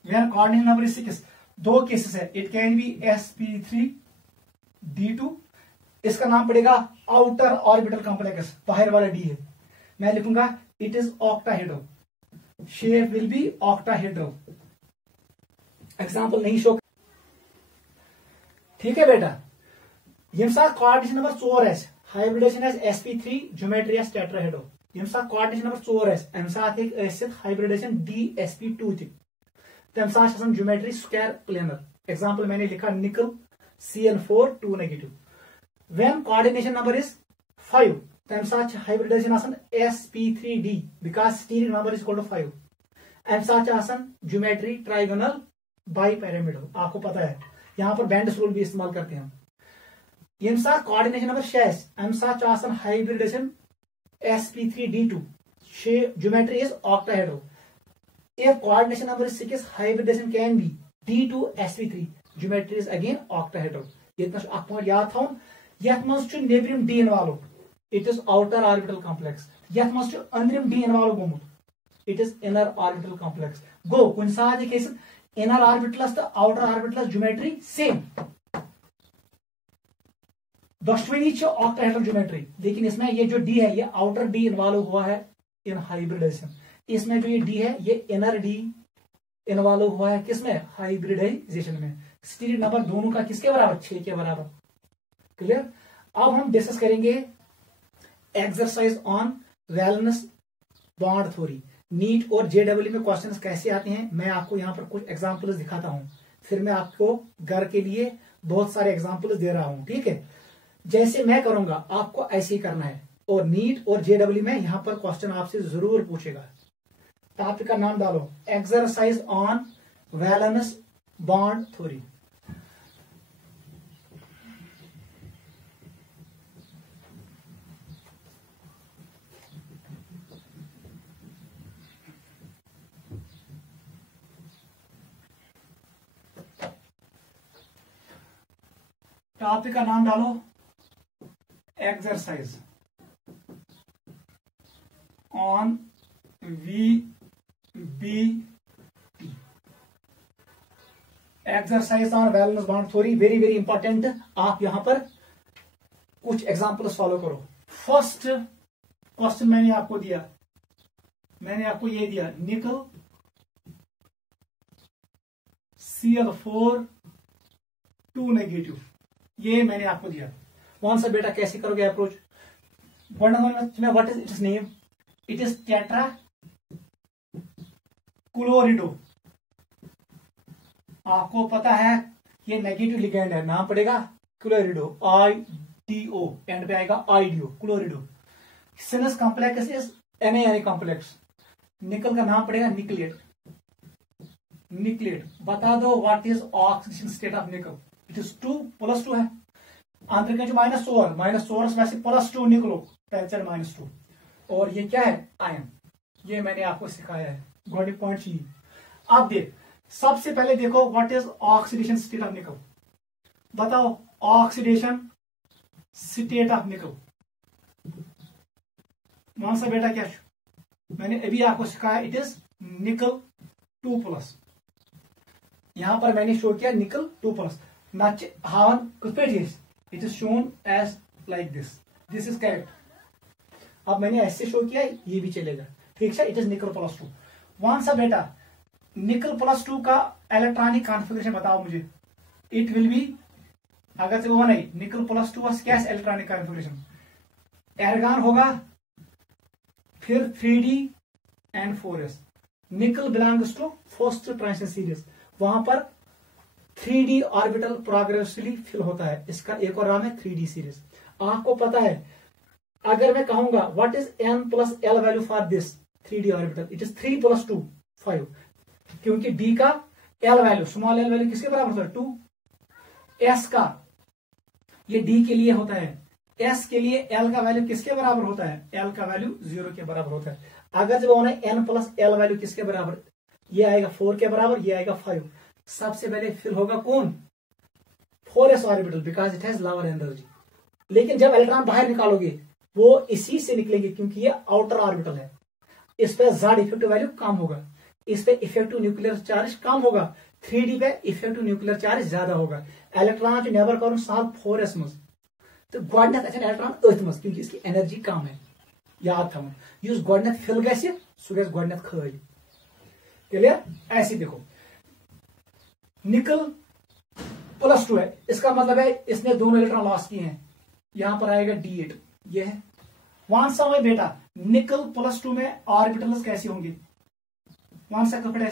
when coordination number 6, 2 cases है, इट कैन बी sp3d2, इसका नाम पड़ेगा आउटर ऑर्बिटल कॉम्प्लेक्स, बाहर वाला डी है। मैं लिखूंगा it is octahedral, shape will be octahedral. Example नहीं शो। ठीक है बेटा, ये कोऑर्डिनेशन नंबर 4 है, hybridization as sp3, geometry as tetrahedral. यम कोऑर्डिनेशन नंबर 4 है, अम साथ हाइब्रिडेशन DSP2 तम साथ ज्योमेट्री स्क्वायर प्लेनर। एग्जाम्पल मैंने लिखा निकल CN4 2-। When coordination number is 5, तम साथ hybridisation sp3d, because steric number is equal to 5। अम साथ ज्योमेट्री ट्राइगोनल बाई पैरामिडल, आपको पता है यहां पर बेंड्स रूल भी इस्तेमाल करते हैं हम। यम साथ कोऑर्डिनेशन नंबर 6, अम साथ hybridisation sp3d2, geometry is octahedral. If coordination number is 6, hybridization can be D2sp3, geometry is again octahedral। ये पॉइंट याद था, यथ मज नेबरिम D involve, it is outer orbital complex. यथ मज अंदरिम डी इन्वॉल्व गोमुत, it is inner orbital complex. गो कुछ साथ इनर ऑर्बिटलस तो आउटर ऑर्बिटलस ज्योमेट्री सेम, दशवनी ऑक्टाहेड्रल ज्योमेट्री, लेकिन इसमें ये जो डी है ये आउटर डी इन्वॉल्व हुआ है इन हाइब्रिडाइजेशन। इसमें जो ये डी है ये इनर डी इन्वॉल्व हुआ है किसमें? हाइब्रिडाइजेशन में। स्टीरिक नंबर दोनों का किसके बराबर? 6 के बराबर। क्लियर? अब हम डिस्कस करेंगे exercise on valence bond theory. NEET और JEE में क्वेश्चंस कैसे आते हैं मैं आपको यहाँ पर कुछ एग्जांपल्स दिखाता हूं, फिर मैं आपको घर के लिए बहुत सारे एग्जांपल्स दे रहा हूं। ठीक है, जैसे मैं करूंगा आपको ऐसे ही करना है, और नीट और JEE में यहां पर क्वेश्चन आपसे जरूर पूछेगा। टॉपिक का नाम डालो exercise on valence bond theory. Topic का नाम डालो exercise on VBT। Exercise on valence bond theory, very very important. आप यहां पर कुछ एग्जांपल्स फॉलो करो। फर्स्ट क्वेश्चन मैंने आपको दिया, मैंने आपको ये दिया, निकल Cl4 2 नेगेटिव, ये मैंने आपको दिया। कौन सा बेटा कैसे करोगे approach? What is its name? It is tetra chlorido. आपको पता है ये नेगेटिव लिगेंड है, नाम पड़ेगा क्लोरिडो, IDO, एंड पे आएगा IDO, chlorido. Since complex is NaNa complex. Nickel का नाम पड़ेगा निकलेट, निकलेट। बता दो what is oxidation state of nickel? It is 2 +2 है, आंतरिक -4 वैसे +2 निकलो, टेंशन -2, और ये क्या है? आयन। ये मैंने आपको सिखाया है, गॉडिक पॉइंट चाहिए। अब देख, सबसे पहले देखो what is oxidation state of निकल। बताओ ऑक्सीडेशन स्टेट ऑफ निकल कौन सा बेटा? क्या मैंने अभी आपको सिखाया? इट इज निकल 2+। यहां पर मैंने शो किया निकल 2+। नच हावन कुछ it is shown as like this, this is correct. अब मैंने ऐसे शो किया, ये भी चलेगा, ठीक है। इट इज निकल +2। कौन सा बेटा? निकल +2 का इलेक्ट्रॉनिक कॉन्फ़िगरेशन बताओ मुझे। इट विल बी, अगर से वो नहीं, निकल +2 क्या इलेक्ट्रॉनिक कॉन्फ़िगरेशन? एर्गॉन होगा, फिर 3D and 4s। Nickel belongs to first transition series, वहां पर 3D ऑर्बिटल प्रोग्रेसिवली फिल होता है। इसका एक और नाम है 3D सीरीज। आपको पता है, अगर मैं कहूंगा what is n + l value for this 3D orbital, it is 3 + 2 5, क्योंकि d का l value, small l value किसके बराबर होता है? 2। s का, ये d के लिए होता है, s के लिए l का वैल्यू किसके बराबर होता है? l का वैल्यू 0 के बराबर होता है। अगर जब होना n + l वैल्यू किसके बराबर? ये आएगा 4 के बराबर, ये आएगा 5। सबसे पहले फिल होगा कौन? 4s orbital, because it has lower energy. लेकिन जब इलेक्ट्रॉन बाहर निकालोगे वो इसी से निकलेंगे, क्योंकि ये आउटर ऑर्बिटल है। इस पे Z इफेक्टिव वैल्यू कम होगा, इस पे इफेक्टिव न्यूक्लियर चार्ज कम होगा, 3D पे इफेक्टिव न्यूक्लियर चार्ज ज्यादा होगा। इलेक्ट्रॉन जो नेबर कर 4s मज, तो गोडनेथ इलेक्ट्रॉन अथ मज, क्योंकि इसकी एनर्जी कम है। याद था युस गोडनेथ फिल गए सह गए गोडनेथ खाली। क्लियर? ऐसे देखो, निकल +2 है, इसका मतलब है इसने दोनों इलेक्ट्रॉन लॉस किए हैं। यहां पर आएगा D8, ये है। वहां सा हुआ बेटा, निकल +2 में ऑर्बिटल्स कैसे होंगे? वहां सा कपड़े,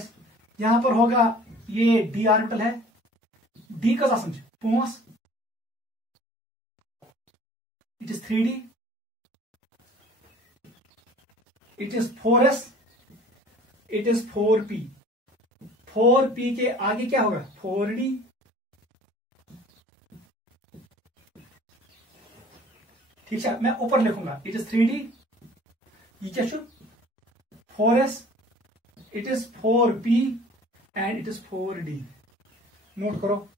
यहां पर होगा ये D ऑर्बिटल है, D का समझ 5, it is 3D, it is 4s, it is 4p। 4p के आगे क्या होगा? 4D, ठीक है। मैं ऊपर लिखूंगा, इट इज 3D, ये क्या 4s, it is 4p and it is 4D। Note करो।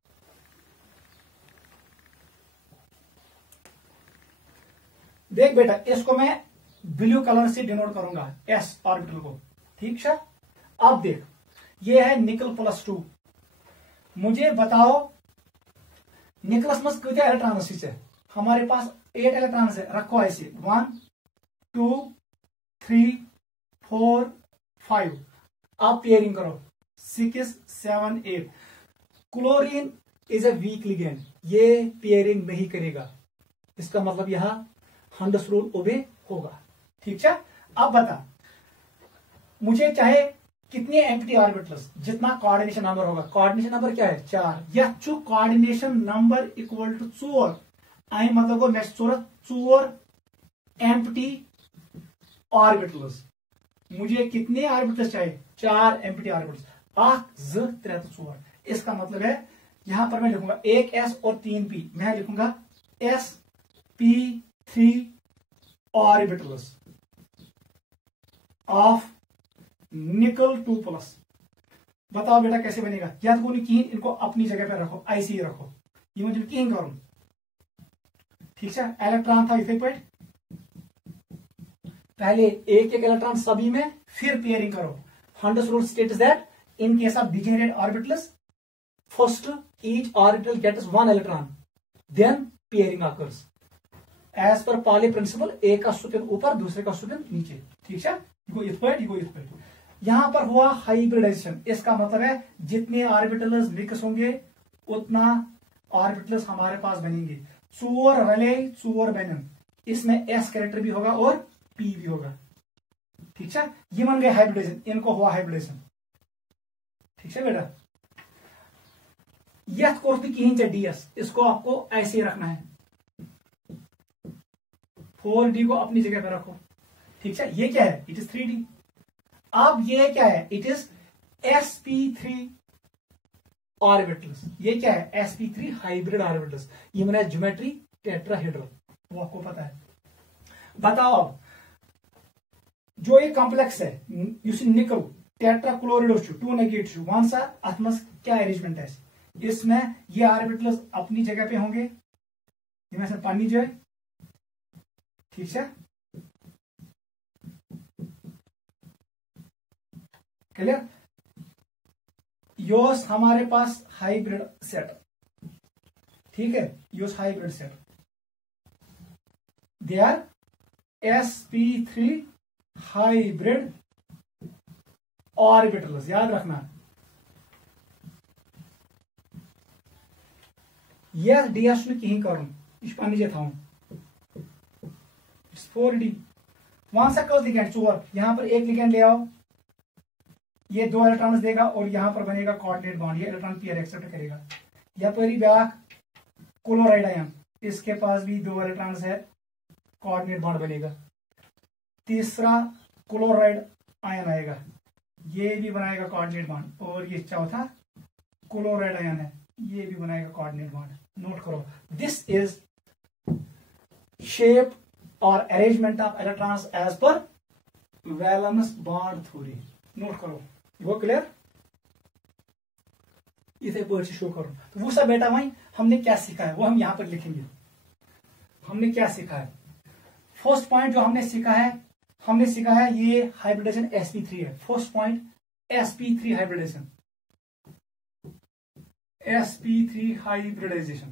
देख बेटा, इसको मैं ब्लू कलर से डिनोट करूंगा, s ऑर्बिटल को, ठीक है। अब देख, ये है निकल +2। मुझे बताओ निकलस में कितने इलेक्ट्रॉन है? हमारे पास 8 इलेक्ट्रॉन है, रखो ऐसे 1 2 3 4 5। आप पेयरिंग करो 6 7 8। Chlorine is a week ligand, ये पेयरिंग नहीं करेगा, इसका मतलब यहां हंड्स रूल ओबे होगा, ठीक है। अब बता, मुझे चाहे कितने एम्प्टी ऑर्बिटल्स, जितना कोऑर्डिनेशन नंबर होगा। कोऑर्डिनेशन नंबर क्या है? 4। या कोऑर्डिनेशन नंबर इक्वल टू 4 आई, मतलब को नेक्स्ट 4 एम्प्टी ऑर्बिटल्स। मुझे कितने ऑर्बिटल्स चाहिए? 4 एम्प्टी ऑर्बिटल्स। 8 3 4। इसका मतलब है यहां पर मैं लिखूंगा 1 s और 3 p। मैं लिखूंगा sp3 ऑर्बिटल्स ऑफ निकल 2+। बताओ बेटा कैसे बनेगा? या तो कोई इनको अपनी जगह पर रखो, ऐसे ही रखो, ये मुझे किंग करूं, ठीक है। इलेक्ट्रॉन था इफेक्ट पॉइंट, पहले एक इलेक्ट्रॉन सभी में, फिर पेयरिंग करो। Hund's rule states that in case of degenerate orbitals First, each orbital gets one electron. Then pairing occurs. As per Pauli principle, एक का स्पिन ऊपर दूसरे का स्पिन नीचे. ठीक है, ये यहां पर हुआ हाइब्रिडाइजेशन. इसका मतलब है जितने ऑर्बिटल्स मिक्स होंगे उतना ऑर्बिटल्स हमारे पास बनेंगे. चोर रले चोर बनन. इसमें एस कैरेक्टर भी होगा और पी भी होगा. ठीक है, ये बन गए हाइब्रिडाइजेशन. इनको हुआ हाइब्रिडाइजेशन. ठीक है बेटा, यह कोर्स भी कहीं चाहिए डीएस. इसको आपको ऐसे ही रखना है. 4D को अपनी जगह पर रखो. ठीक है, ये क्या है? It is 3D. अब ये क्या है? It is sp3 orbitals. ये क्या है? sp3 hybrid orbitals. ये मेरा ज्योमेट्री टेट्राहेड्रल, वो आपको पता है. बताओ अब जो ये कॉम्प्लेक्स है निकल टेट्राक्लोराइड 2 नेगेटिव वन सा अथमस क्या अरेंजमेंट है? इसमें ये ऑर्बिटल्स अपनी जगह पे होंगे. ये मैं पानी जो है. ठीक है, क्लियर. योस हमारे पास हाइब्रिड सेट. ठीक है, योस hybrid set. They are sp3 hybrid orbitals. याद रखना. यह डीएस में कहीं करूं इस पानी जे था 4D. वहां से कल लिगेंड चोर. यहां पर एक लिगेंड ले आओ. ये 2 इलेक्ट्रॉन्स देगा और यहां पर बनेगा कोऑर्डिनेट बॉन्ड. ये इलेक्ट्रॉन पेयर एक्सेप्ट करेगा. या पर ब्याक क्लोराइड आयन, इसके पास भी 2 इलेक्ट्रॉन्स है, कोऑर्डिनेट बॉन्ड बनेगा. तीसरा क्लोराइड आयन आएगा, ये भी बनाएगा कोऑर्डिनेट बॉन्ड. और ये चौथा क्लोराइड आयन है, ये भी बनाएगा कोऑर्डिनेट बॉन्ड. नोट करो, दिस इज शेप और अरेंजमेंट ऑफ इलेक्ट्रॉन्स एज पर वैलेंस बॉन्ड थ्योरी. नोट करो, वो क्लियर. इसे पर शो करो. तो वो सब बेटा भाई हमने क्या सीखा है वो हम यहां पर लिखेंगे. हमने क्या सीखा है? फर्स्ट पॉइंट जो हमने सीखा है ये हाइब्रिडेशन sp3 है. First point sp3 hybridisation. sp3 hybridisation.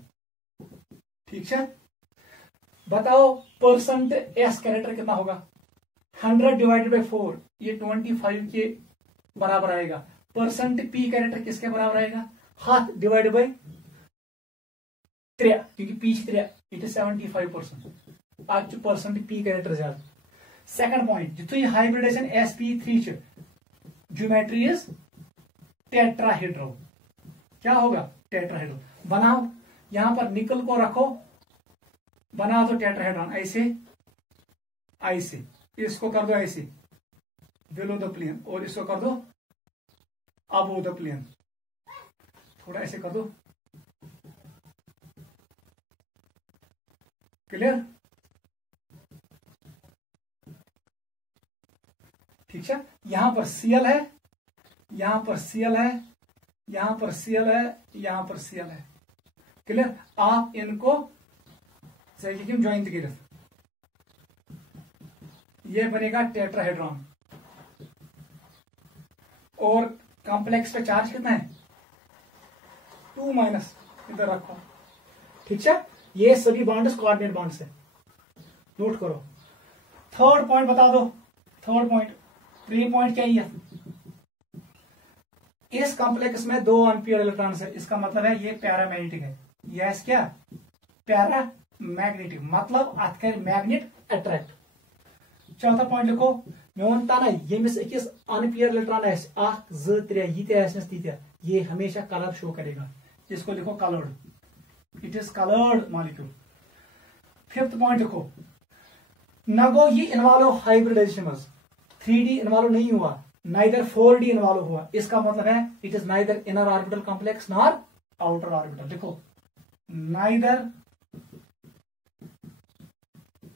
ठीक है, बताओ परसेंट एस कैरेक्टर कितना होगा? 100 डिवाइडेड बाई 4, ये 25 के बराबर आएगा. परसेंट पी कैरेक्टर किसके बराबर आएगा? हाथ डिवाइड बाई 3, क्योंकि पीच 3 इट इज 75%. आज परसेंट पी कैरेक्टर ज्यादा. सेकंड पॉइंट जितनी hybridisation sp3 geometry is tetrahedral. क्या होगा? टेट्राहेड्रल. बनाओ, यहां पर निकल को रखो, बना दो टेट्राहेड्रॉन. ऐसे इसको कर दो ऐसे बिलो द प्लेन, और इसको कर दो अबो द प्लेन. थोड़ा ऐसे कर दो. क्लियर? ठीक है, यहां पर Cl है, यहां पर Cl है, यहां पर Cl है, यहां पर Cl है. क्लियर? आप इनको ज्वाइन कर, ये बनेगा टेट्राहेड्रॉन. और कॉम्प्लेक्स पे चार्ज कितना है? 2-. इधर रखो. ठीक है, ये सभी बॉन्ड्स कोऑर्डिनेट बॉन्ड्स है. नोट करो. थर्ड पॉइंट बता दो. थर्ड पॉइंट, 3 पॉइंट क्या है? इस कॉम्प्लेक्स में 2 अनपेयर्ड इलेक्ट्रॉन्स है. इसका मतलब है ये पैरामैग्नेटिक है. यस, क्या पैरामैग्नेटिक मतलब अत कर मैग्नेट अट्रैक्ट. चौथा पॉइंट लिखो. मे वन तना यमिस अकिस अनपेयर इलेक्ट्रॉन आस 1 2 3 ये ये हमेशा कलर शो करेगा. इसको लिखो coloured. It is coloured molecule. Fifth point लिखो. न गो ये इन्वॉल्व हाइब्रिडाइजेशन 3D इन्वॉल्व नहीं हुआ, नाइदर 4D इन्वॉल्व हुआ. इसका मतलब है it is neither inner orbital complex nor outer orbital. लिखो neither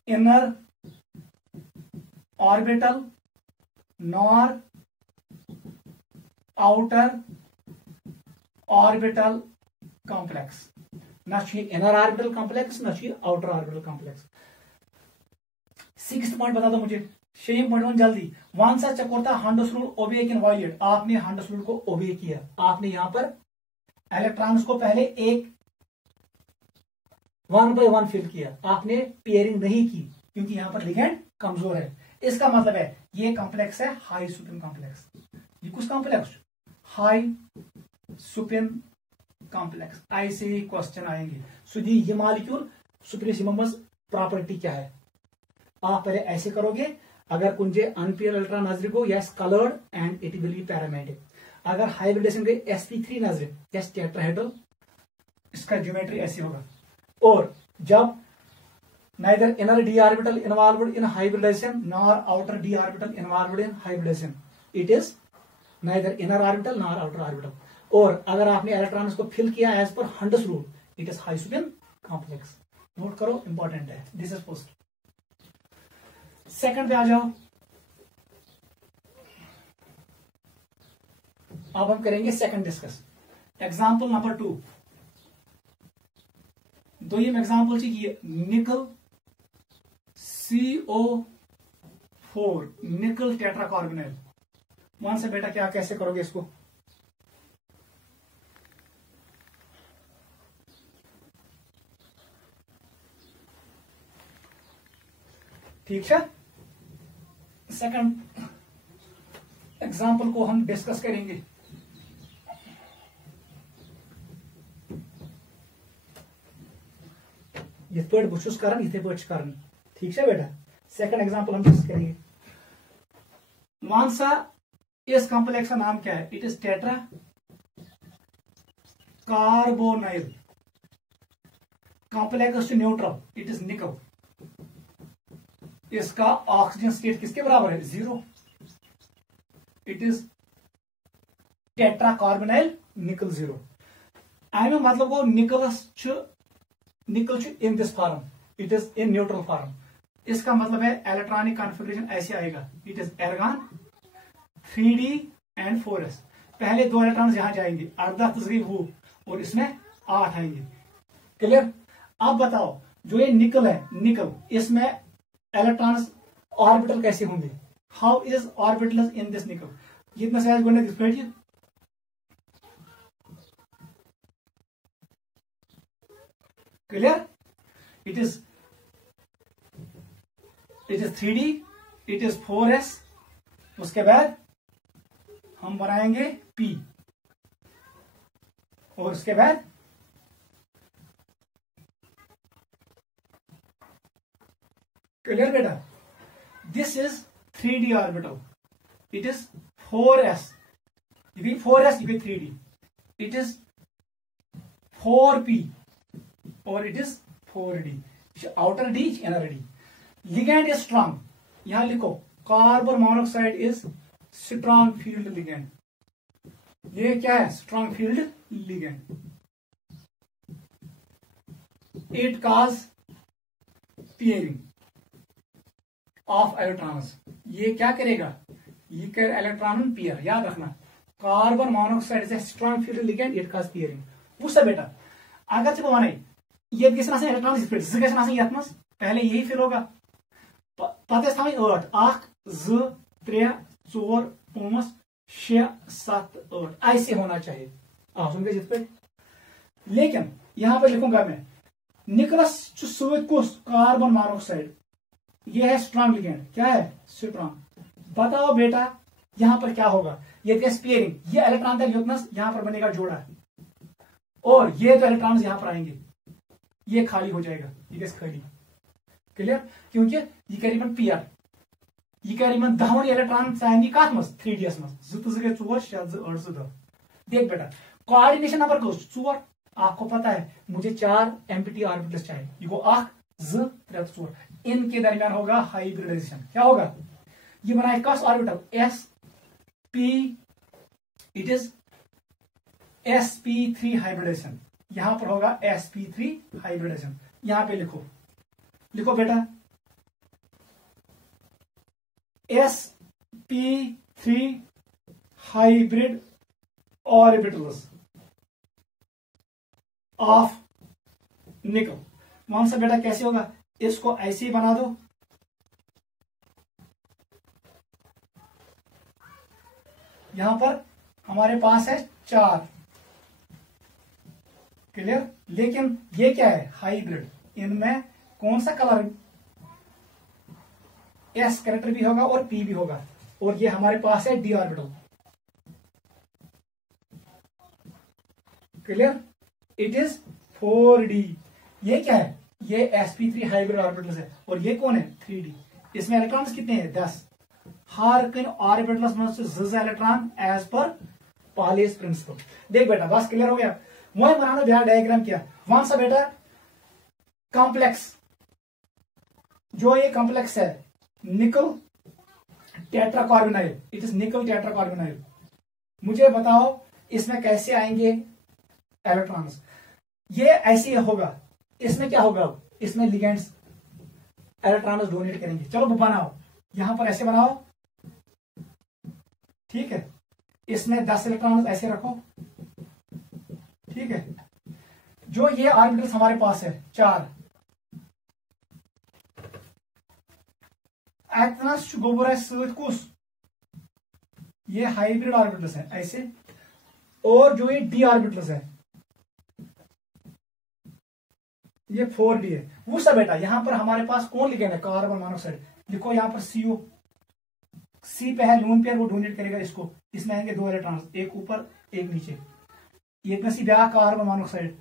inner orbital nor outer orbital complex. ना इनर ऑर्बिटल कॉम्प्लेक्स ना outer orbital complex. Sixth point बता दो मुझे. 6.1 जल्दी. वन सा चकोरता हंडस रूल ओबे इन वायलेट. आपने हंडस रूल को ओबे किया. आपने यहां पर इलेक्ट्रॉन्स को पहले एक 1 by 1 फिल किया, आपने पेयरिंग नहीं की क्योंकि यहां पर लिगेंड कमजोर है। इसका मतलब है ये कॉम्प्लेक्स है हाई सुपिन कॉम्प्लेक्स। ये कुछ कॉम्प्लेक्स हाई सुपिन कॉम्प्लेक्स। ऐसे ही क्वेश्चन आएंगे। सो दी ये मॉलिक्यूल सुपरसिमम प्रॉपर्टी क्या है, आप पहले ऐसे करोगे। अगर कुंजे अनपेयर अल्ट्रा नजर गो यस coloured and it will be paramagnetic. अगर हाइब्रिडेशन गई sp3 नजर यस टेट्राहेड्रल, इसका ज्योमेट्री ऐसे होगा। और जब neither inner d orbital involved in hybridization nor outer d orbital involved in hybridization, it is neither inner orbital nor outer orbital। और अगर आपने इलेक्ट्रॉन्स को फिल किया as per Hund's rule, it is high spin complex. Note करो, important है, this is first. Second पे आ जाओ। अब हम करेंगे सेकंड डिस्कस। Example number 2। दोयम एग्जाम्पल निकल CO4 निकल टेट्राकार्बोनाइल। वन से बेटा क्या कैसे करोगे इसको? ठीक है, सेकंड एग्जाम्पल को हम डिस्कस करेंगे। यथ पे बहुत कर इथे पे कर, ठीक है बेटा। सेकंड एग्जाम्पल हम डिस्कस करेंगे। मान सा इस कॉम्प्लेक्स का नाम क्या है? It is tetra carbonyl. Complex to neutral, it is nickel. इसका ऑक्सीजन स्टेट किसके बराबर है? 0। इट इज टेट्रा कार्बोनाइल निकल 0। आई में मतलब वो निकल in this form, it is in neutral form. इसका मतलब है इलेक्ट्रॉनिक कॉन्फ़िगरेशन ऐसे आएगा, it is एर्गॉन 3d and 4s। पहले 2 इलेक्ट्रॉन यहां जाएंगे, 18 वो, और इसमें 8 आएंगे। क्लियर? अब बताओ जो ये निकल है, निकल इसमें इलेक्ट्रॉन्स ऑर्बिटल कैसे होंगे? How is orbital in this nickel? कितना साइज गोने this page? Clear? It is 3d, it is 4s। उसके बाद हम बनाएंगे p, और उसके बाद क्लियर बेटा? This is 3d orbital, it is 4s। you get 4s, you get 3d, it is 4p, और it is 4d। outer d, inner d। Ligand is strong, यहां लिखो carbon monoxide is strong field ligand. ये क्या है? Strong field ligand. It cause pairing of electrons. ये क्या करेगा? ये कर इलेक्ट्रॉन पेयर। याद रखना, carbon monoxide is strong field ligand, it cause pairing. वो सब बेटा अगर से माने ये किस तरह से इलेक्ट्रॉन स्प्लिट कैसे ना यथ मज पहले यही फिल होगा। पता थी 8 1 2 3 4 5 6 7 8 ऐसे होना चाहिए। आप सुन गए पे। लेकिन यहां पर लिखूंगा मैं निकलस कुछ कार्बन मोनोऑक्साइड, ये है स्ट्रांग लिगेंड। क्या है? स्ट्रांग। बताओ बेटा यहां पर क्या होगा? ये पेयरिंग, ये इलेक्ट्रॉन यहां पर बनेगा जोड़ा, और ये तो इलेक्ट्रॉन यहां पर आएंगे, ये खाली हो जाएगा, ये खाली। क्लियर? क्योंकि ये करीबन पेयर, ये करीबन 10 इलेक्ट्रॉन साइन कत मज 3ds मज 2 गए 4 6 2 8 2 10। देख बेटा कोऑर्डिनेशन नंबर को 4, आपको पता है मुझे 4 एम्प्टी ऑर्बिटल्स चाहिए। ये को 1 2 3 4, इनके दरमियान होगा हाइब्रिडाइजेशन। क्या होगा? ये बनाए कस orbital sp, it is sp3 hybridization. यहां पर होगा sp3 हाइब्रिडाइजेशन। यहां पे लिखो, लिखो बेटा sp3 हाइब्रिड ऑर्बिटल्स ऑफ निकल। वन से बेटा कैसे होगा? इसको ऐसे ही बना दो, यहां पर हमारे पास है 4, क्लियर। लेकिन ये क्या है, हाइब्रिड, इनमें कौन सा कलर, एस कैरेक्टर भी होगा और पी भी होगा, और ये हमारे पास है D orbital. Clear, it is 4d। ये क्या है, ये sp3 हाइब्रिड ऑर्बिटल्स है, और ये कौन है 3d। इसमें इलेक्ट्रॉन्स कितने हैं 10। हर कन ऑर्बिटल्स में से ज़ इलेक्ट्रॉन एज पर पालेस प्रिंसिपल। देख बेटा बस क्लियर हो गया। वही बनाना बिहार डायग्राम किया वहां सा बेटा कॉम्प्लेक्स, जो ये कॉम्प्लेक्स है निकल टेट्राकार्बोनाइल, इट इज निकल टेट्राकार्बोनाइल। मुझे बताओ इसमें कैसे आएंगे इलेक्ट्रॉन्स। ये ऐसे होगा, इसमें क्या होगा, इसमें लिगेंड्स इलेक्ट्रॉन्स डोनेट करेंगे। चलो बनाओ, यहां पर ऐसे बनाओ, ठीक है। इसमें 10 इलेक्ट्रॉन्स ऐसे रखो, ठीक है। जो ये ऑर्बिटल्स हमारे पास है 4, गोबर कुछ ये हाइब्रिड ऑर्बिटल्स है ऐसे, और जो ये डी ऑर्बिटल्स है ये 4d है। वो सब बेटा यहां पर हमारे पास कौन लिगेंड है, कार्बन मोनोऑक्साइड। लिखो यहां पर CO, C पे है लोन पेयर, वो डोनेट करेगा इसको। इसमें आएंगे 2 इलेक्ट्रॉन, एक ऊपर एक नीचे। ये नसी ब्याह कार्बन मोनोऑक्साइड,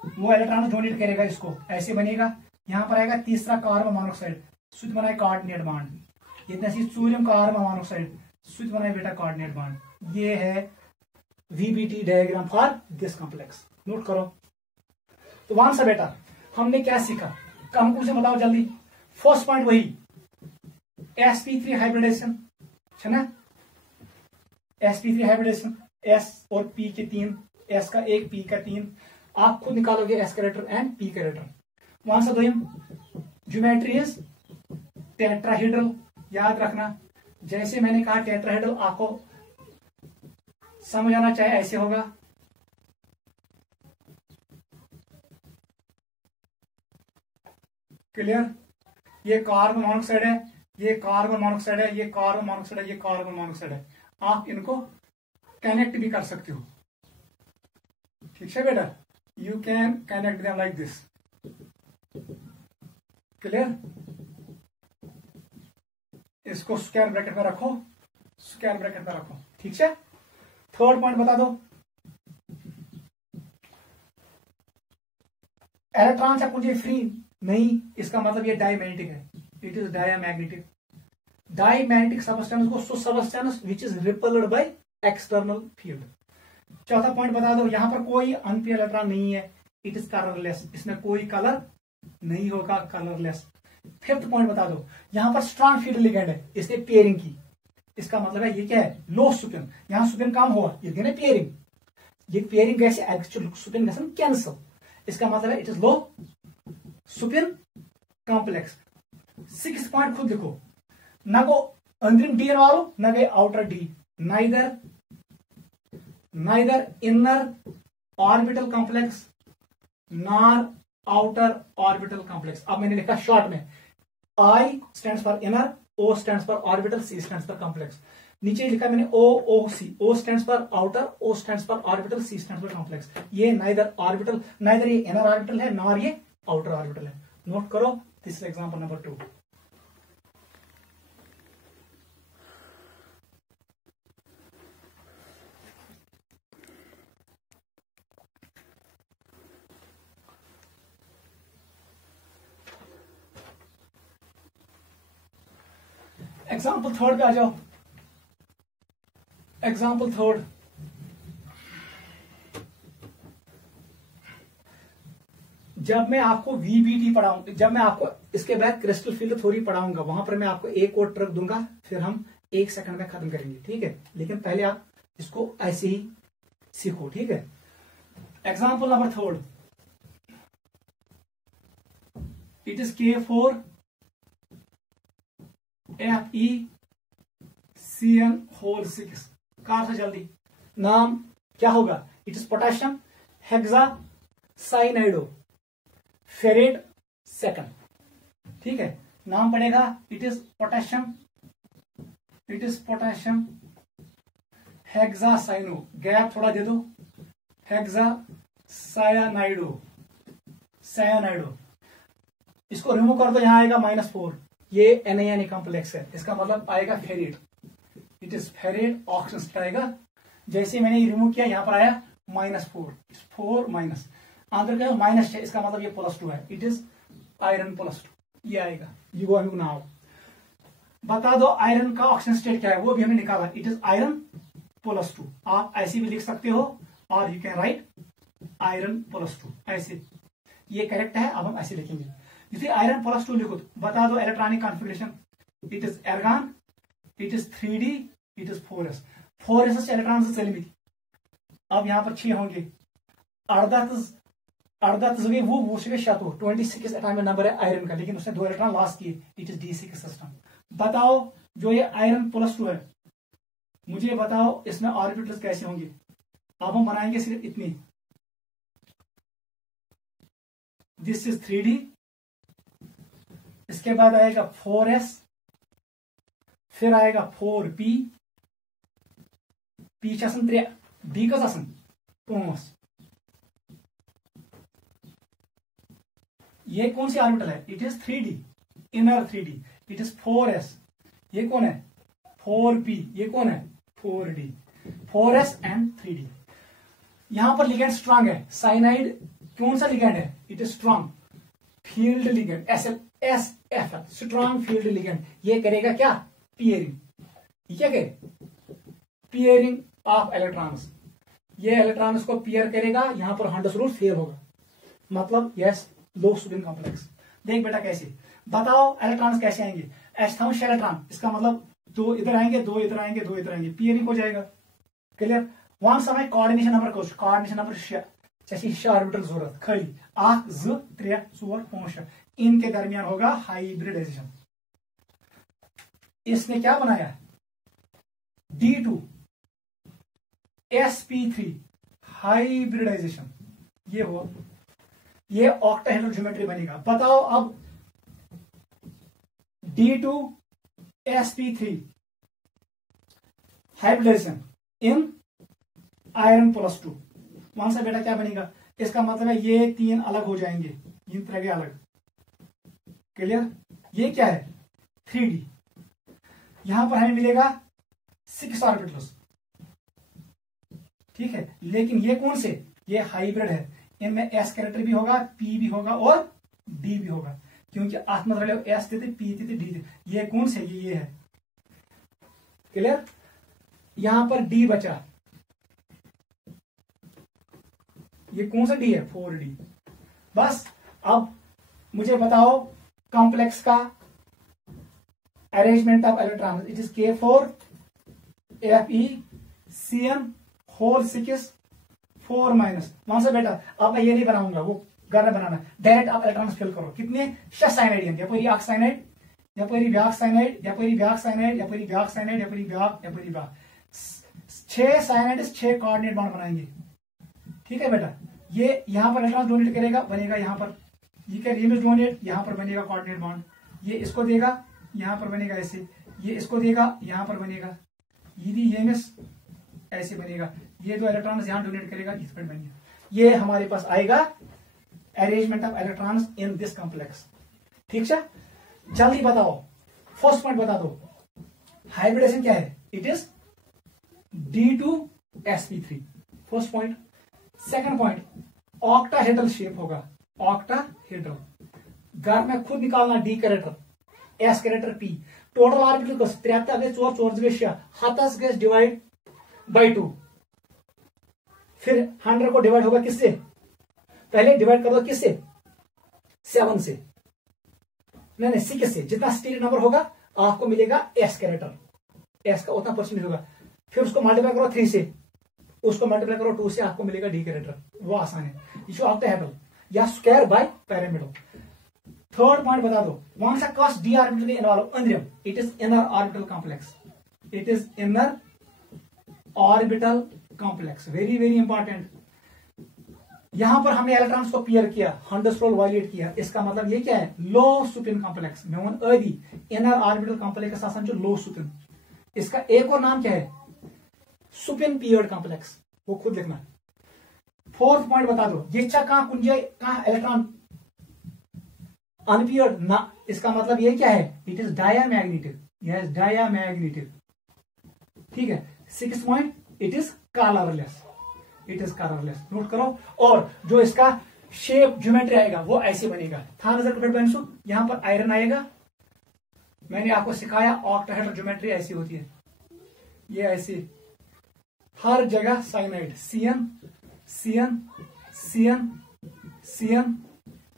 वो इलेक्ट्रॉन डोनेट करेगा इसको, ऐसे बनेगा। यहां पर आएगा तीसरा कार्बन मोनोऑक्साइड, सुध बनाए कोऑर्डिनेट बॉन्ड। ये नसी चूरियम कार्बन मोनोऑक्साइड, सुध बनाए बेटा कोऑर्डिनेट बॉन्ड। ये है VBT diagram for this complex, note करो। तो वहां से बेटा हमने क्या सीखा, कंक्लूजन बताओ जल्दी। फर्स्ट पॉइंट वही sp3 हाइब्रिडेशन है ना, sp3 हाइब्रिडेशन, s और p के 3, s का 1 p का 3। आप खुद निकालोगे s character and p character. वहां से ज्योमेट्री इज टेट्राहेड्रल, याद रखना। जैसे मैंने कहा टेट्राहेड्रल आपको समझ आना चाहिए, ऐसे होगा। क्लियर, ये कार्बन मोनोऑक्साइड है, ये कार्बन मोनोऑक्साइड है, ये कार्बन मोनोऑक्साइड है, ये कार्बन मोनोऑक्साइड है। आप इनको कनेक्ट भी कर सकते हो, ठीक है बेटा। You can connect them like this. Clear, इसको स्क्वायर ब्रैकेट में रखो, स्क्वायर ब्रैकेट में रखो, ठीक है। थर्ड पॉइंट बता दो, इलेक्ट्रॉन से कुछ फ्री नहीं, इसका मतलब ये डायमैग्नेटिक है, it is diamagnetic. Diamagnetic substance को substance which is repelled by external field. चौथा पॉइंट बता दो, यहां पर कोई अनपेयर इलेक्ट्रॉन नहीं है, इट इज कलरलेस, इसमें कोई कलर नहीं होगा, कलरलेस। फिफ्थ पॉइंट बता दो, यहां पर स्ट्रॉन्ग फील्ड लिगेंड है, इसने पेयरिंग की, इसका मतलब है ये क्या है, लो स्पिन। यहां स्पिन कम हुआ, ये ना पेयरिंग, ये पेयरिंग कैसे एक्चुअल स्पिन गसन कैंसल, इसका मतलब है it is low spin complex. 6 point खुद लिखो, ना को अंतरिम डी वालो ना गए outer D, neither inner orbital complex nor outer orbital complex. अब मैंने लिखा शॉर्ट में, I stands for inner, O stands for orbital, C stands for complex. नीचे लिखा मैंने OOC, O stands for outer, O stands for orbital, C stands for complex. ये neither orbital, neither ये inner orbital है nor ये outer orbital है। Note करो, this is example number 2। Example third पे आ जाओ। एग्जाम्पल थर्ड, जब मैं आपको VBT पढ़ाऊंगा, जब मैं आपको इसके बाद क्रिस्टल फील्ड थ्योरी पढ़ाऊंगा, वहां पर मैं आपको एक और ट्रिक दूंगा, फिर हम 1 सेकंड में खत्म करेंगे, ठीक है। लेकिन पहले आप इसको ऐसे ही सीखो, ठीक है। Example number third, it is K4 FeCN6। कहा था जल्दी, नाम क्या होगा, it is potassium hexacyanido ferrate second, ठीक है। नाम पड़ेगा it is potassium hexacyano, gap थोड़ा दे दो, हेक्सासाइनो सायानाइडो, सायानाइडो, इसको रिमूव कर दो, यहां आएगा -4, ये NaNA कॉम्प्लेक्स है, इसका मतलब आएगा ferrate, it is ferrate oxygen आएगा। जैसे मैंने ये रिमूव किया, यहां पर आया -4, 4 माइनस, अंदर का -6, इसका मतलब ये +2 है, इट इज आयरन +2, ये आएगा। यू गो नाउ बता दो आयरन का ऑक्सीजन स्टेट क्या है, वो भी हमने निकाला, इट इज आयरन +2। आप ऐसे भी लिख सकते हो, और यू कैन राइट आयरन +2 ऐसे, ये करेक्ट है। अब हम ऐसे लिखेंगे, जैसे आयरन +2 लिखो तो बता दो electronic configuration, it is argon, it is 3D, it is 4s, 4s electron से चलमी। अब यहां पर 6 होंगे, 18 गई, वो गई 26 एटॉमिक नंबर है आयरन का, लेकिन उसने 2 इलेक्ट्रॉन लॉस किए, इट इज D6 सिस्टम। बताओ जो ये आयरन +2 है, मुझे बताओ इसमें ऑर्बिटल्स कैसे होंगे। अब हम बनाएंगे सिर्फ इतनी, दिस इज 3D, इसके बाद आएगा 4s, फिर आएगा 4p, p 3, d 5। ये कौन सी ऑर्बिटल है, it is 3D, inner 3D, it is 4s, ये कौन है 4p, ये कौन है 4D, 4s एंड 3D। यहां पर लिगेंड स्ट्रांग है, साइनाइड कौन सा लिगेंड है, it is strong field ligand, SFL, strong field ligand. ये करेगा क्या, पियरिंग, ये क्या करे, पियरिंग ऑफ इलेक्ट्रॉन्स, ये इलेक्ट्रॉन्स को पियर करेगा, यहां पर हंड्स रूल फेल होगा, मतलब यस लो स्पिन कॉम्प्लेक्स। देख बेटा कैसे, बताओ इलेक्ट्रॉन्स कैसे आएंगे, एस्थाउंस इलेक्ट्रॉन, इसका मतलब 2 इधर आएंगे, 2 इधर आएंगे, 2 इधर आएंगे, पियरिंग हो जाएगा, क्लियर। वन समय कोऑर्डिनेशन नंबर कौन, कोऑर्डिनेशन नंबर 6, जैसे 6 ऑर्बिटल जरूरत, खाली 1 2 3 4 5 6, इनके दरमियान होगा हाइब्रिडाइजेशन। इसने क्या बनाया, D2 sp3 हाइब्रिडाइजेशन, ये हुआ, ये ऑक्टाहेड्रल ज्योमेट्री बनेगा। बताओ अब D2 sp3 हाइब्रिडाइजेशन इन आयरन +2, वहां से बेटा क्या बनेगा, इसका मतलब है ये 3 अलग हो जाएंगे, इन तरह के अलग, क्लियर। ये क्या है 3D, यहां पर हमें मिलेगा 6 ऑर्बिटल्स, ठीक है, लेकिन ये कौन से, ये हाइब्रिड है, इनमें S कैरेक्टर भी होगा, P भी होगा और D भी होगा, क्योंकि आत्मा S देते, P देते, D देते, ये कौन से, ये है, क्लियर। यहां पर D बचा, ये कौन सा D है, 4D। बस अब मुझे बताओ कॉम्प्लेक्स का arrangement of electron, it is K4 FeCN whole 6 4 minus, वहां से बेटा अब मैं ये नहीं बनाऊंगा, वो घर में बनाना, डायरेक्ट आप इलेक्ट्रॉन फिल करो, कितने 6 साइनाइड, यपरी ऑक्साइनाइड, यपरी ब्याक साइनाइड, यपरी ब्याक साइनाइड, यपरी ब्याक साइनाइड, यपरी ब्याक, यपरी ब्याक, 6 साइनाइड 6 कोऑर्डिनेट बॉन्ड बनाएंगे, ठीक है बेटा। ये यहां पर इलेक्ट्रॉन डोनेट करेगा, बनेगा यहां पर, ये क्या रिमस डोनेट, यहां पर बनेगा कोऑर्डिनेट बॉन्ड, ये इसको देगा, यहां पर बनेगा ऐसे, ये इसको देगा, यहां पर बनेगा, ये मिस ऐसे बनेगा, ये 2 इलेक्ट्रॉन्स यहां डोनेट करेगा, इस पर बनेगा, ये हमारे पास आएगा arrangement of electrons in this complex, ठीक है। जल्दी बताओ, फर्स्ट पॉइंट बता दो, हाइब्रिडेशन क्या है, it is D2 sp3, first point. Second point, octahedral shape होगा, ऑक्टाहेड्रल, घर में खुद निकालना, D character, S character, P, total orbital कस 3 गए 4 4 गए 6, 7 गए डिवाइड बाई 2, फिर 100 को डिवाइड होगा किससे, पहले डिवाइड कर दो किससे, 7 से, नहीं 6 से, जितना स्टीरिक नंबर होगा आपको मिलेगा S कैरेक्टर, S का उतना परसेंटेज होगा, फिर उसको मल्टीप्लाई करो 3 से, उसको मल्टीप्लाई करो 2 से, आपको मिलेगा D कैरेक्टर, वो आसान है, ये ऑक्टाहेड्रल या square by pyramidal. Third point बता दो, वन सा कॉस्ट D ऑर्बिटल के इन्वॉल्व अंदर, it is inner orbital complex, it is inner orbital complex, very very important. यहां पर हमने इलेक्ट्रॉन्स को पेयर किया, हंड्स रोल वायलेट किया, इसका मतलब ये क्या है, लो स्पिन कॉम्प्लेक्स, मैं आदि इनर ऑर्बिटल कॉम्प्लेक्स आसान जो लो स्पिन, इसका एक और नाम क्या है, स्पिन पियर्ड कॉम्प्लेक्स, वो खुद लिखना। फोर्थ पॉइंट बता दो, ये कहाँ कुंज कहाँ इलेक्ट्रॉन अनपियर्ड ना, इसका मतलब ये क्या है, it is diamagnetic, yes diamagnetic, ठीक है। Six point, it is colourless, it is colourless, note करो। और जो इसका शेप ज्योमेट्री आएगा वो ऐसे बनेगा, था नजर पकड़ बहनों, यहां पर आयरन आएगा, मैंने आपको सिखाया ऑक्टाहेड्रल ज्योमेट्री ऐसी होती है, ये ऐसी हर जगह cyanide, CN CN CN CN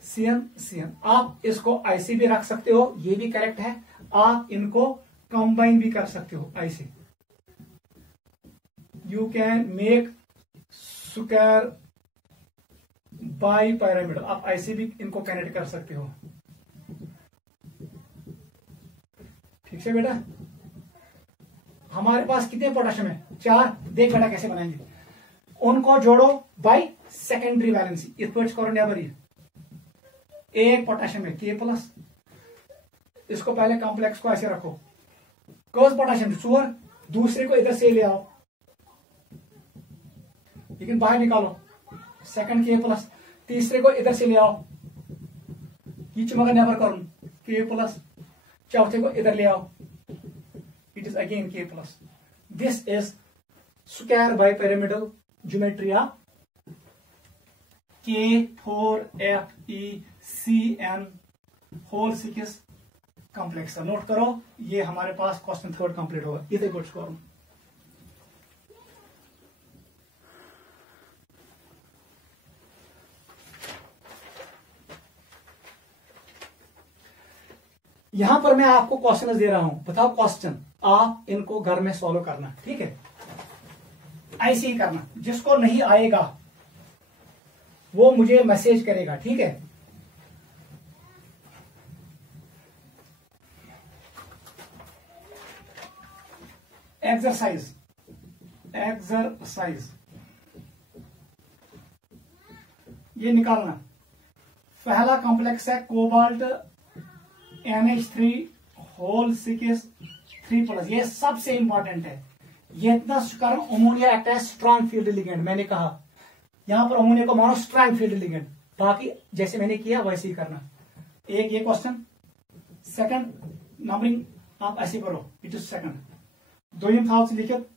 CN CN. आप इसको ऐसे भी रख सकते हो, ये भी करेक्ट है, आप इनको कंबाइन भी कर सकते हो ऐसे, you can make square by pyramid, आप ऐसे भी इनको कनेक्ट कर सकते हो, ठीक है बेटा। हमारे पास कितने पोटेशियम है, 4, देख बेटा कैसे बनाएंगे, उनको जोड़ो बाई सेकेंडरी वैलेंसी, इस करो नेबर, एक पोटेशियम है K+, इसको पहले कॉम्प्लेक्स को ऐसे रखो, कौन पोटेशियम 4, दूसरे को इधर से ले आओ, लेकिन बाहर निकालो, सेकंड K+, तीसरे को इधर से ले आओ, ये मगर नेबर करूं K+, चौथे को इधर ले आओ, it is again K+। This is square bipyramidal geometry of K4FeCN whole 6 complex. Note करो, ये हमारे पास क्वेश्चन 3 कंप्लीट होगा, इधर गुड स्कोर। यहां पर मैं आपको क्वेश्चन दे रहा हूं, बताओ क्वेश्चन, आप इनको घर में सॉल्व करना, ठीक है, ऐसे ही करना, जिसको नहीं आएगा वो मुझे मैसेज करेगा, ठीक है। एक्सरसाइज एक्सरसाइज ये निकालना, पहला कॉम्प्लेक्स है कोबाल्ट NH3 होल 6 3+, ये सबसे इंपॉर्टेंट है, ये इतना कारण अमोनिया एक्ट है स्ट्रॉन्ग फील्ड लिगेंड, मैंने कहा यहां पर अमोनिया को मानो स्ट्रॉन्ग फील्ड लिगेंड, बाकी जैसे मैंने किया वैसे ही करना। एक ये क्वेश्चन, सेकंड नंबरिंग आप ऐसे करो, इट इज सेकंड। दोयम था लिखित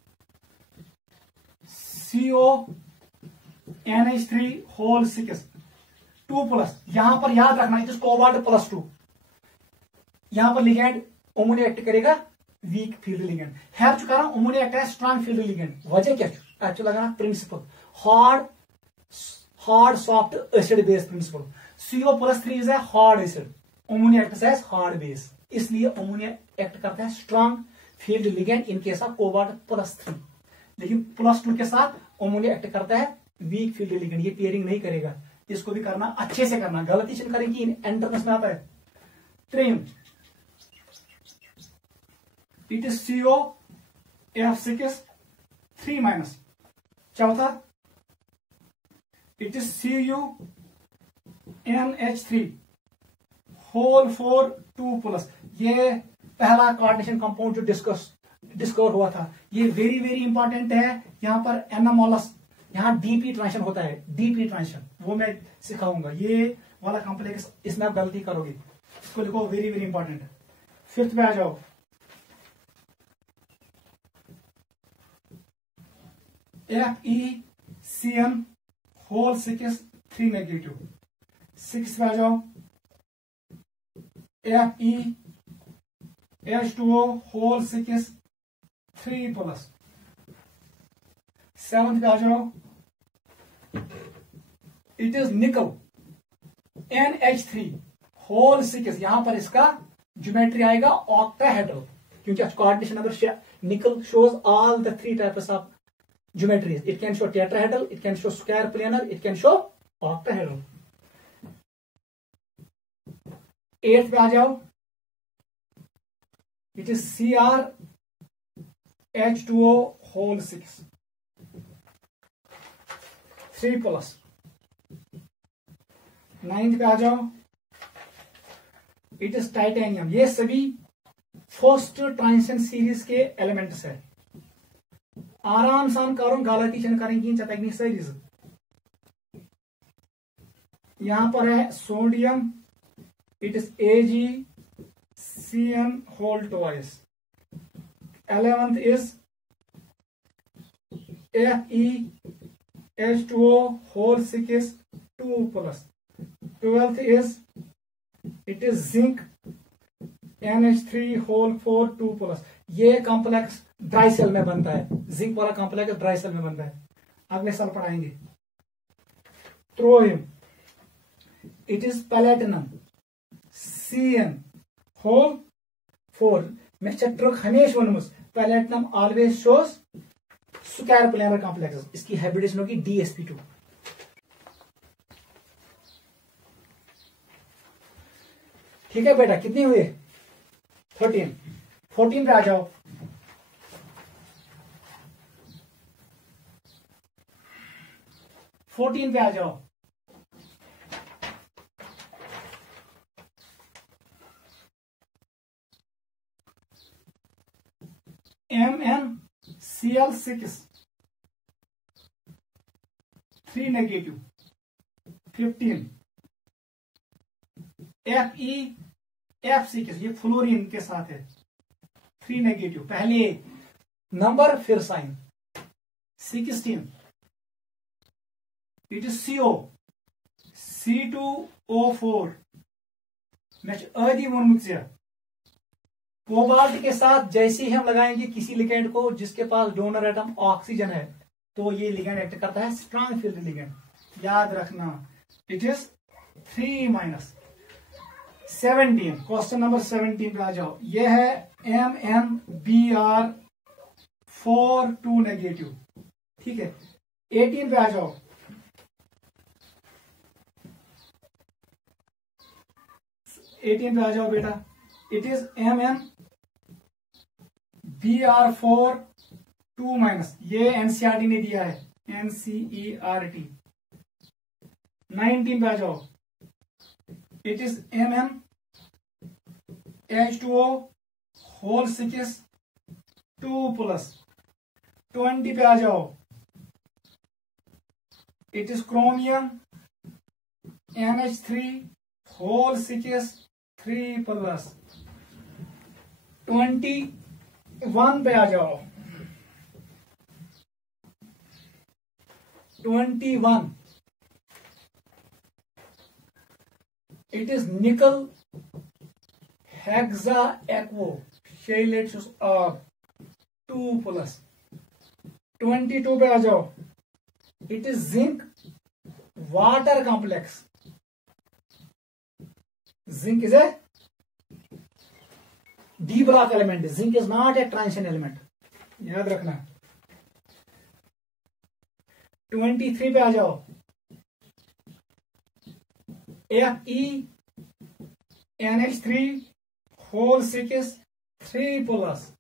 CONH3 होल 6 2+, यहां पर याद रखना इट इज कोबाल्ट +2, यहां पर लिगेंड अमोनिया एक्ट करेगा वीक फील्ड लिगेंड, है चुका अमोनिया एक्ट है स्ट्रॉन्ग फील्ड लिगेंड, वजह क्या एक्चुअली लगाना principle hard soft acid base principle, CO+3 is a hard acid, ammonia act as hard base, इसलिए अमोनिया एक्ट करता है strong field ligand in case of cobalt +3, लेकिन +2 के साथ अमोनिया एक्ट करता है वीक फील्ड लिगेंड, ये पेयरिंग नहीं करेगा, इसको भी करना अच्छे से करना, गलती से करेंगे एंट्रेंस में आता है। त्रिम, इट इज COF6 3-, चौथा इट इज CuNH3 होल 4 2+, ये पहला कोऑर्डिनेशन कंपाउंड जो डिस्कवर हुआ था, ये वेरी वेरी इंपॉर्टेंट है। यहां पर एनामोलस, यहां डीपी ट्रांजिशन होता है, डीपी ट्रांजिशन वो मैं सिखाऊंगा, ये वाला कॉम्प्लेक्स इसमें आप गलती करोगे, इसको लिखो वेरी वेरी इंपॉर्टेंट है। फिफ्थ पे आ जाओ, FeCN होल 6 3-। सिक्स पे आ जाओ, FeH2O होल 6 3+। सेवंथ पे आ जाओ, इट इज निकल NH3 होल 6, यहां पर इसका ज्योमेट्री आएगा ऑक्टाहेड्रल, क्योंकि कोऑर्डिनेशन नंबर निकल shows all the 3 types of geometries, it can show tetrahedral, it can show square planar, it can show octahedral. 8th पे आ जाओ, it is CrH2O whole 6 3+। 9th पे आ जाओ, इट इज टाइटेनियम, ये सभी फर्स्ट ट्रांजिशन सीरीज के elements है, आराम सान करो, गलती करेंगे सरीज यहां पर है sodium, it is AgCN whole twice. 11th is FeH2O whole 6 2 plus. 12th is it is zinc NH3 whole 4 2 plus. ये कॉम्प्लेक्स ड्राई सेल में बनता है, जिंक वाला कॉम्प्लेक्स ड्राई सेल में बनता है। अगले साल पढ़ाएंगे। थ्रोइम, it is platinum CN whole 4। मे ट्रुक हमेशा वोनमुस platinum always shows square planar complexes. इसकी हाइब्रिडेशन होगी DsP2। ठीक है बेटा, कितनी हुई? 13। 14 पे आ जाओ। फोर्टीन पे आ जाओ। MnCl6 3 negative. 15 FeF6 ये फ्लोरीन के साथ है, 3 नेगेटिव। पहले नंबर फिर sign. 16 it is CO C2O4। मैं आदि वोनमुत कोबाल्ट के साथ जैसे ही हम लगाएंगे किसी लिगेंड को जिसके पास डोनर एटम ऑक्सीजन है, तो ये लिगेंड एक्ट करता है स्ट्रॉन्ग फील्ड लिगेंड। याद रखना, it is 3 minus. 17 question number 17 पे आ जाओ। ये है MnBr4 2 नेगेटिव। ठीक है, 18 पे आ जाओ। बेटा, इट इज MnBr4 2 माइनस। ये NCERT ने दिया है, NCERT। 19 पे आ जाओ। It is MnH2O whole 6 2 plus. 20 पे आ जाओ। It is chromium NH3 whole 6 3 plus. 21 पे आ जाओ। 21 it is nickel hexa aquo chelate 2 plus. 22 पे आ जाओ। It is zinc water complex. Zinc is a d block element. Zinc is not a transition element, याद रखना। 23 पे आ जाओ। FeNH3 whole 6 3 plus.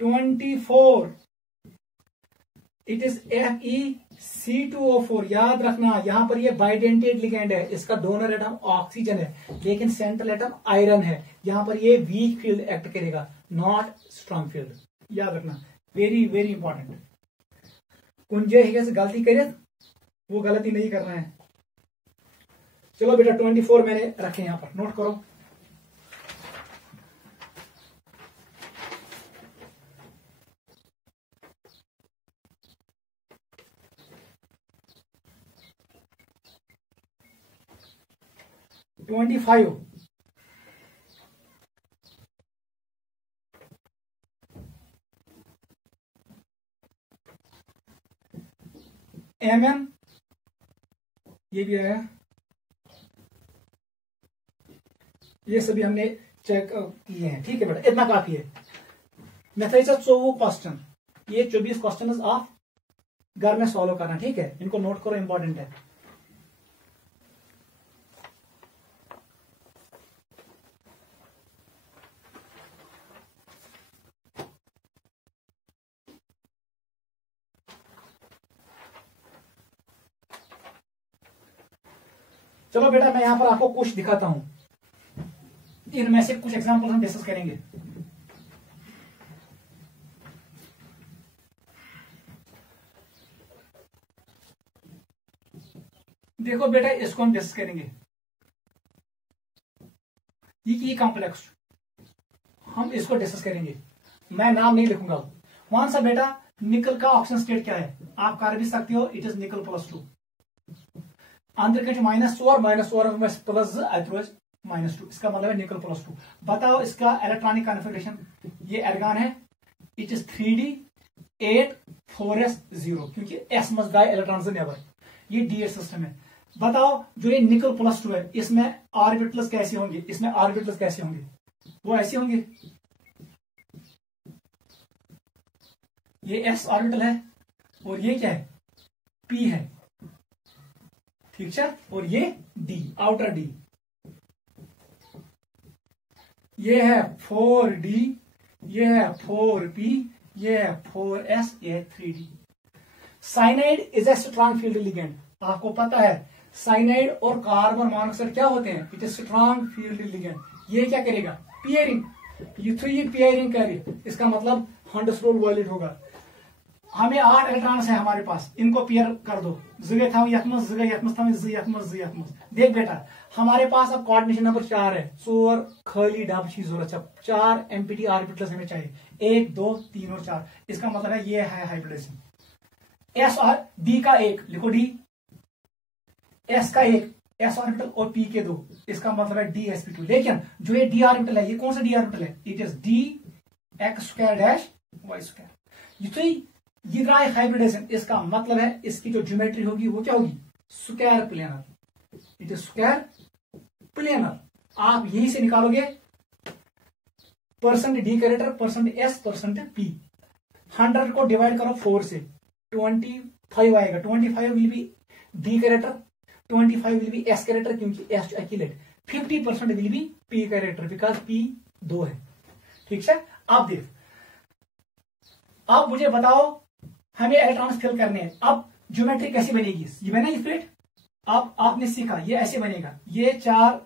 24 it is FeC2O4। याद रखना, यहां पर ये बाइडेंटेड लिगेंड है, इसका डोनर एटम ऑक्सीजन है लेकिन सेंट्रल एटम आयरन है। यहां पर ये वीक फील्ड एक्ट करेगा, नॉट स्ट्रॉन्ग फील्ड। याद रखना, वेरी वेरी इंपॉर्टेंट। कुंजे से गलती करे वो गलती नहीं करना है। चलो बेटा, 24 मैंने रखे यहां पर, नोट करो। $25 Mn, ये भी आया। ये सभी हमने चेक किए हैं। ठीक है बेटा, इतना काफी है। मैथमेटिक्स 24 क्वेश्चन, ये 24 क्वेश्चन आप घर में सॉल्व करना। ठीक है, इनको नोट करो, इंपॉर्टेंट है। चलो बेटा, मैं यहां पर आपको कुछ दिखाता हूं, इनमें से कुछ एग्जांपल हम डिस्कस करेंगे। देखो बेटा, इसको हम डिस्कस करेंगे, ये कॉम्प्लेक्स हम इसको डिस्कस करेंगे, मैं नाम नहीं लिखूंगा। कौन सा बेटा, निकल का ऑक्सीजन स्टेट क्या है, आप कर भी सकते हो, इट इज निकल +2, अंदर के -4 प्लस रोज -2, इसका मतलब है निकल +2। बताओ इसका इलेक्ट्रॉनिक कॉन्फ़िगरेशन, ये एर्गॉन है, इट इज 3d8 4s0, क्योंकि s मस्ट डाई इलेक्ट्रॉन से नेवर, ये d8 सिस्टम है। बताओ जो ये निकल +2 है, इसमें ऑर्बिटल्स कैसे होंगे, इसमें ऑर्बिटल्स कैसे होंगे, वो ऐसे होंगे, ये s ऑर्बिटल है और ये क्या है, p है, ठीक है, और ये d, आउटर d, ये है 4d, ये है 4p, ये है 4s, ये है 3d। Cyanide is a strong field ligand, आपको पता है साइनाइड और कार्बन मोनोऑक्साइड क्या होते हैं, it is strong field ligand. ये क्या करेगा, पियरिंग, ये पियरिंग करे, इसका मतलब हंडसरोल वायलेट होगा। हमें 8 इलेक्ट्रॉन्स है हमारे पास, इनको पेयर कर दो, देख बेटा, हमारे पास अब कोऑर्डिनेशन नंबर 4 है, 4 खाली डब की जरूरत है, 4 एम्प्टी ऑर्बिटल्स हमें चाहिए, 1 2 3 और 4, इसका मतलब है ये है हाइब्रिडेशन। एस और डी का 1 लिखो, डी एस का 1, एस ऑर्बिटल और पी के 2, इसका मतलब है dsp2। लेकिन जो ये डी ऑर्बिटल है, ये कौन सा डी ऑर्बिटल है, इट इज d(x²-y²। ये रहा है हाइब्रिडेशन, इसका मतलब है इसकी जो ज्योमेट्री होगी वो क्या होगी, square planar, it is square planar. आप यहीं से निकालोगे %d कैरेक्टर, %s, %p, 100 को डिवाइड करो 4 से, 25 आएगा, 25 will be d character, 25 will be s character, क्योंकि s जो एक्यूलेट, 50% will be p character, because p 2 है, ठीक है। अब देख, अब मुझे बताओ, हमें इलेक्ट्रॉन्स फिल करने हैं, अब ज्योमेट्री कैसी बनेगी, ये बना ये प्लेट, अब आपने सीखा ये ऐसे बनेगा, ये 4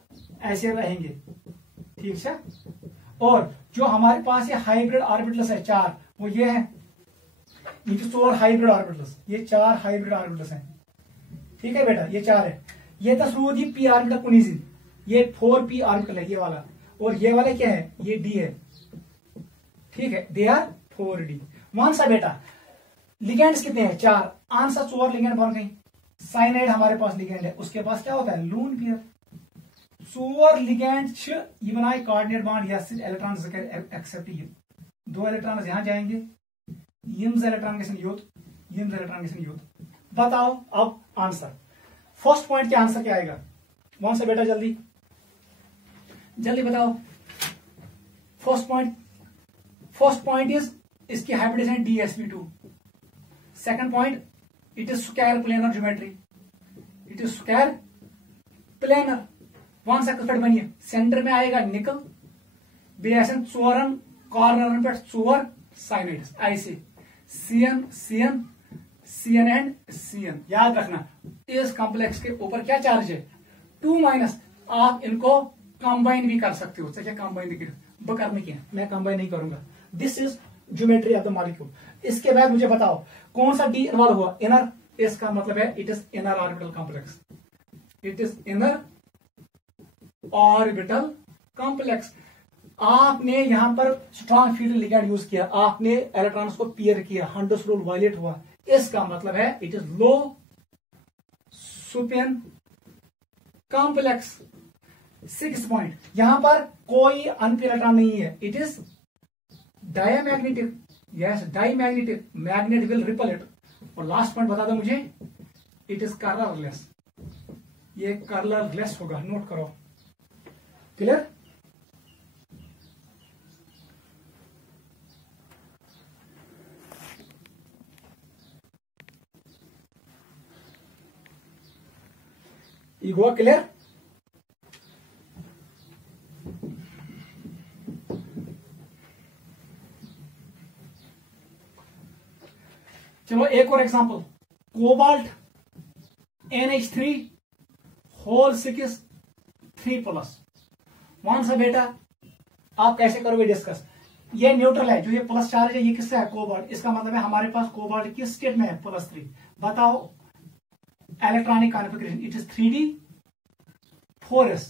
ऐसे रहेंगे, ठीक है, और जो हमारे पास ये हाइब्रिड ऑर्बिटल्स है 4, वो ये है, ये जो 4 हाइब्रिड ऑर्बिटल्स, ये 4 हाइब्रिड ऑर्बिटल्स हैं, ठीक है बेटा, ये 4 है, ये तस्रूदी p ऑर्बिटल कुनिजिन, ये 4p ऑर्बिटल है ये वाला, और ये वाला क्या है, ये d है, ठीक है, दे आर 4d। वन सा बेटा, लिगेंड्स कितने हैं, 4, आंसर 4 लिगेंड बन गई। साइनाइड हमारे पास लिगेंड है, उसके पास क्या होता है, लून पेयर, 4 लिगेंड ये बनाए coordinate bond, yes electron accept, ये 2 इलेक्ट्रॉन यहां जाएंगे, यम्स इलेक्ट्रॉन के संग यूथ, यम्स इलेक्ट्रॉन के संग यूथ। बताओ अब आंसर, फर्स्ट पॉइंट का आंसर क्या आएगा, कौन सा बेटा, जल्दी जल्दी बताओ। फर्स्ट पॉइंट इज इसकी hybridization dsp2। Second point, it is square planar geometry, it is square planar. वन सा कट बनिए, सेंटर में आएगा निकल, बेसन 4 कॉर्नर पे 4 साइनाइड्स, ऐसे CN CN CN and CN। याद रखना, इस कॉम्प्लेक्स के ऊपर क्या चार्ज है, 2-। आप इनको कंबाइन भी कर सकते हो, क्या कंबाइन करने की है, मैं कंबाइन नहीं करूंगा। This is geometry of the molecule. इसके बाद मुझे बताओ कौन सा डी इन्वॉल्व हुआ, इनर, इसका मतलब है it is inner orbital complex, it is inner orbital complex. आपने यहां पर स्ट्रॉन्ग फील्ड लिगेंड यूज किया, आपने इलेक्ट्रॉन्स को पेयर किया, हंडसरोल वायलेट हुआ, इसका मतलब है it is low spin complex. 6 point, यहां पर कोई अनपेयर इलेक्ट्रॉन नहीं है, it is diamagnetic, yes diamagnetic, magnet will repel it. और लास्ट पॉइंट बता दो मुझे, इट इज कलरलेस, ये कलरलेस होगा, नोट करो, क्लियर। ईगो क्लियर। चलो एक और example, cobalt NH3 whole 6 3+। One सा बेटा, आप कैसे करोगे डिस्कस, ये न्यूट्रल है, जो ये प्लस चार्ज है ये किससे है, कोबाल्ट, इसका मतलब है हमारे पास कोबाल्ट किस स्टेट में है, +3। बताओ electronic configuration it is 3D 4s।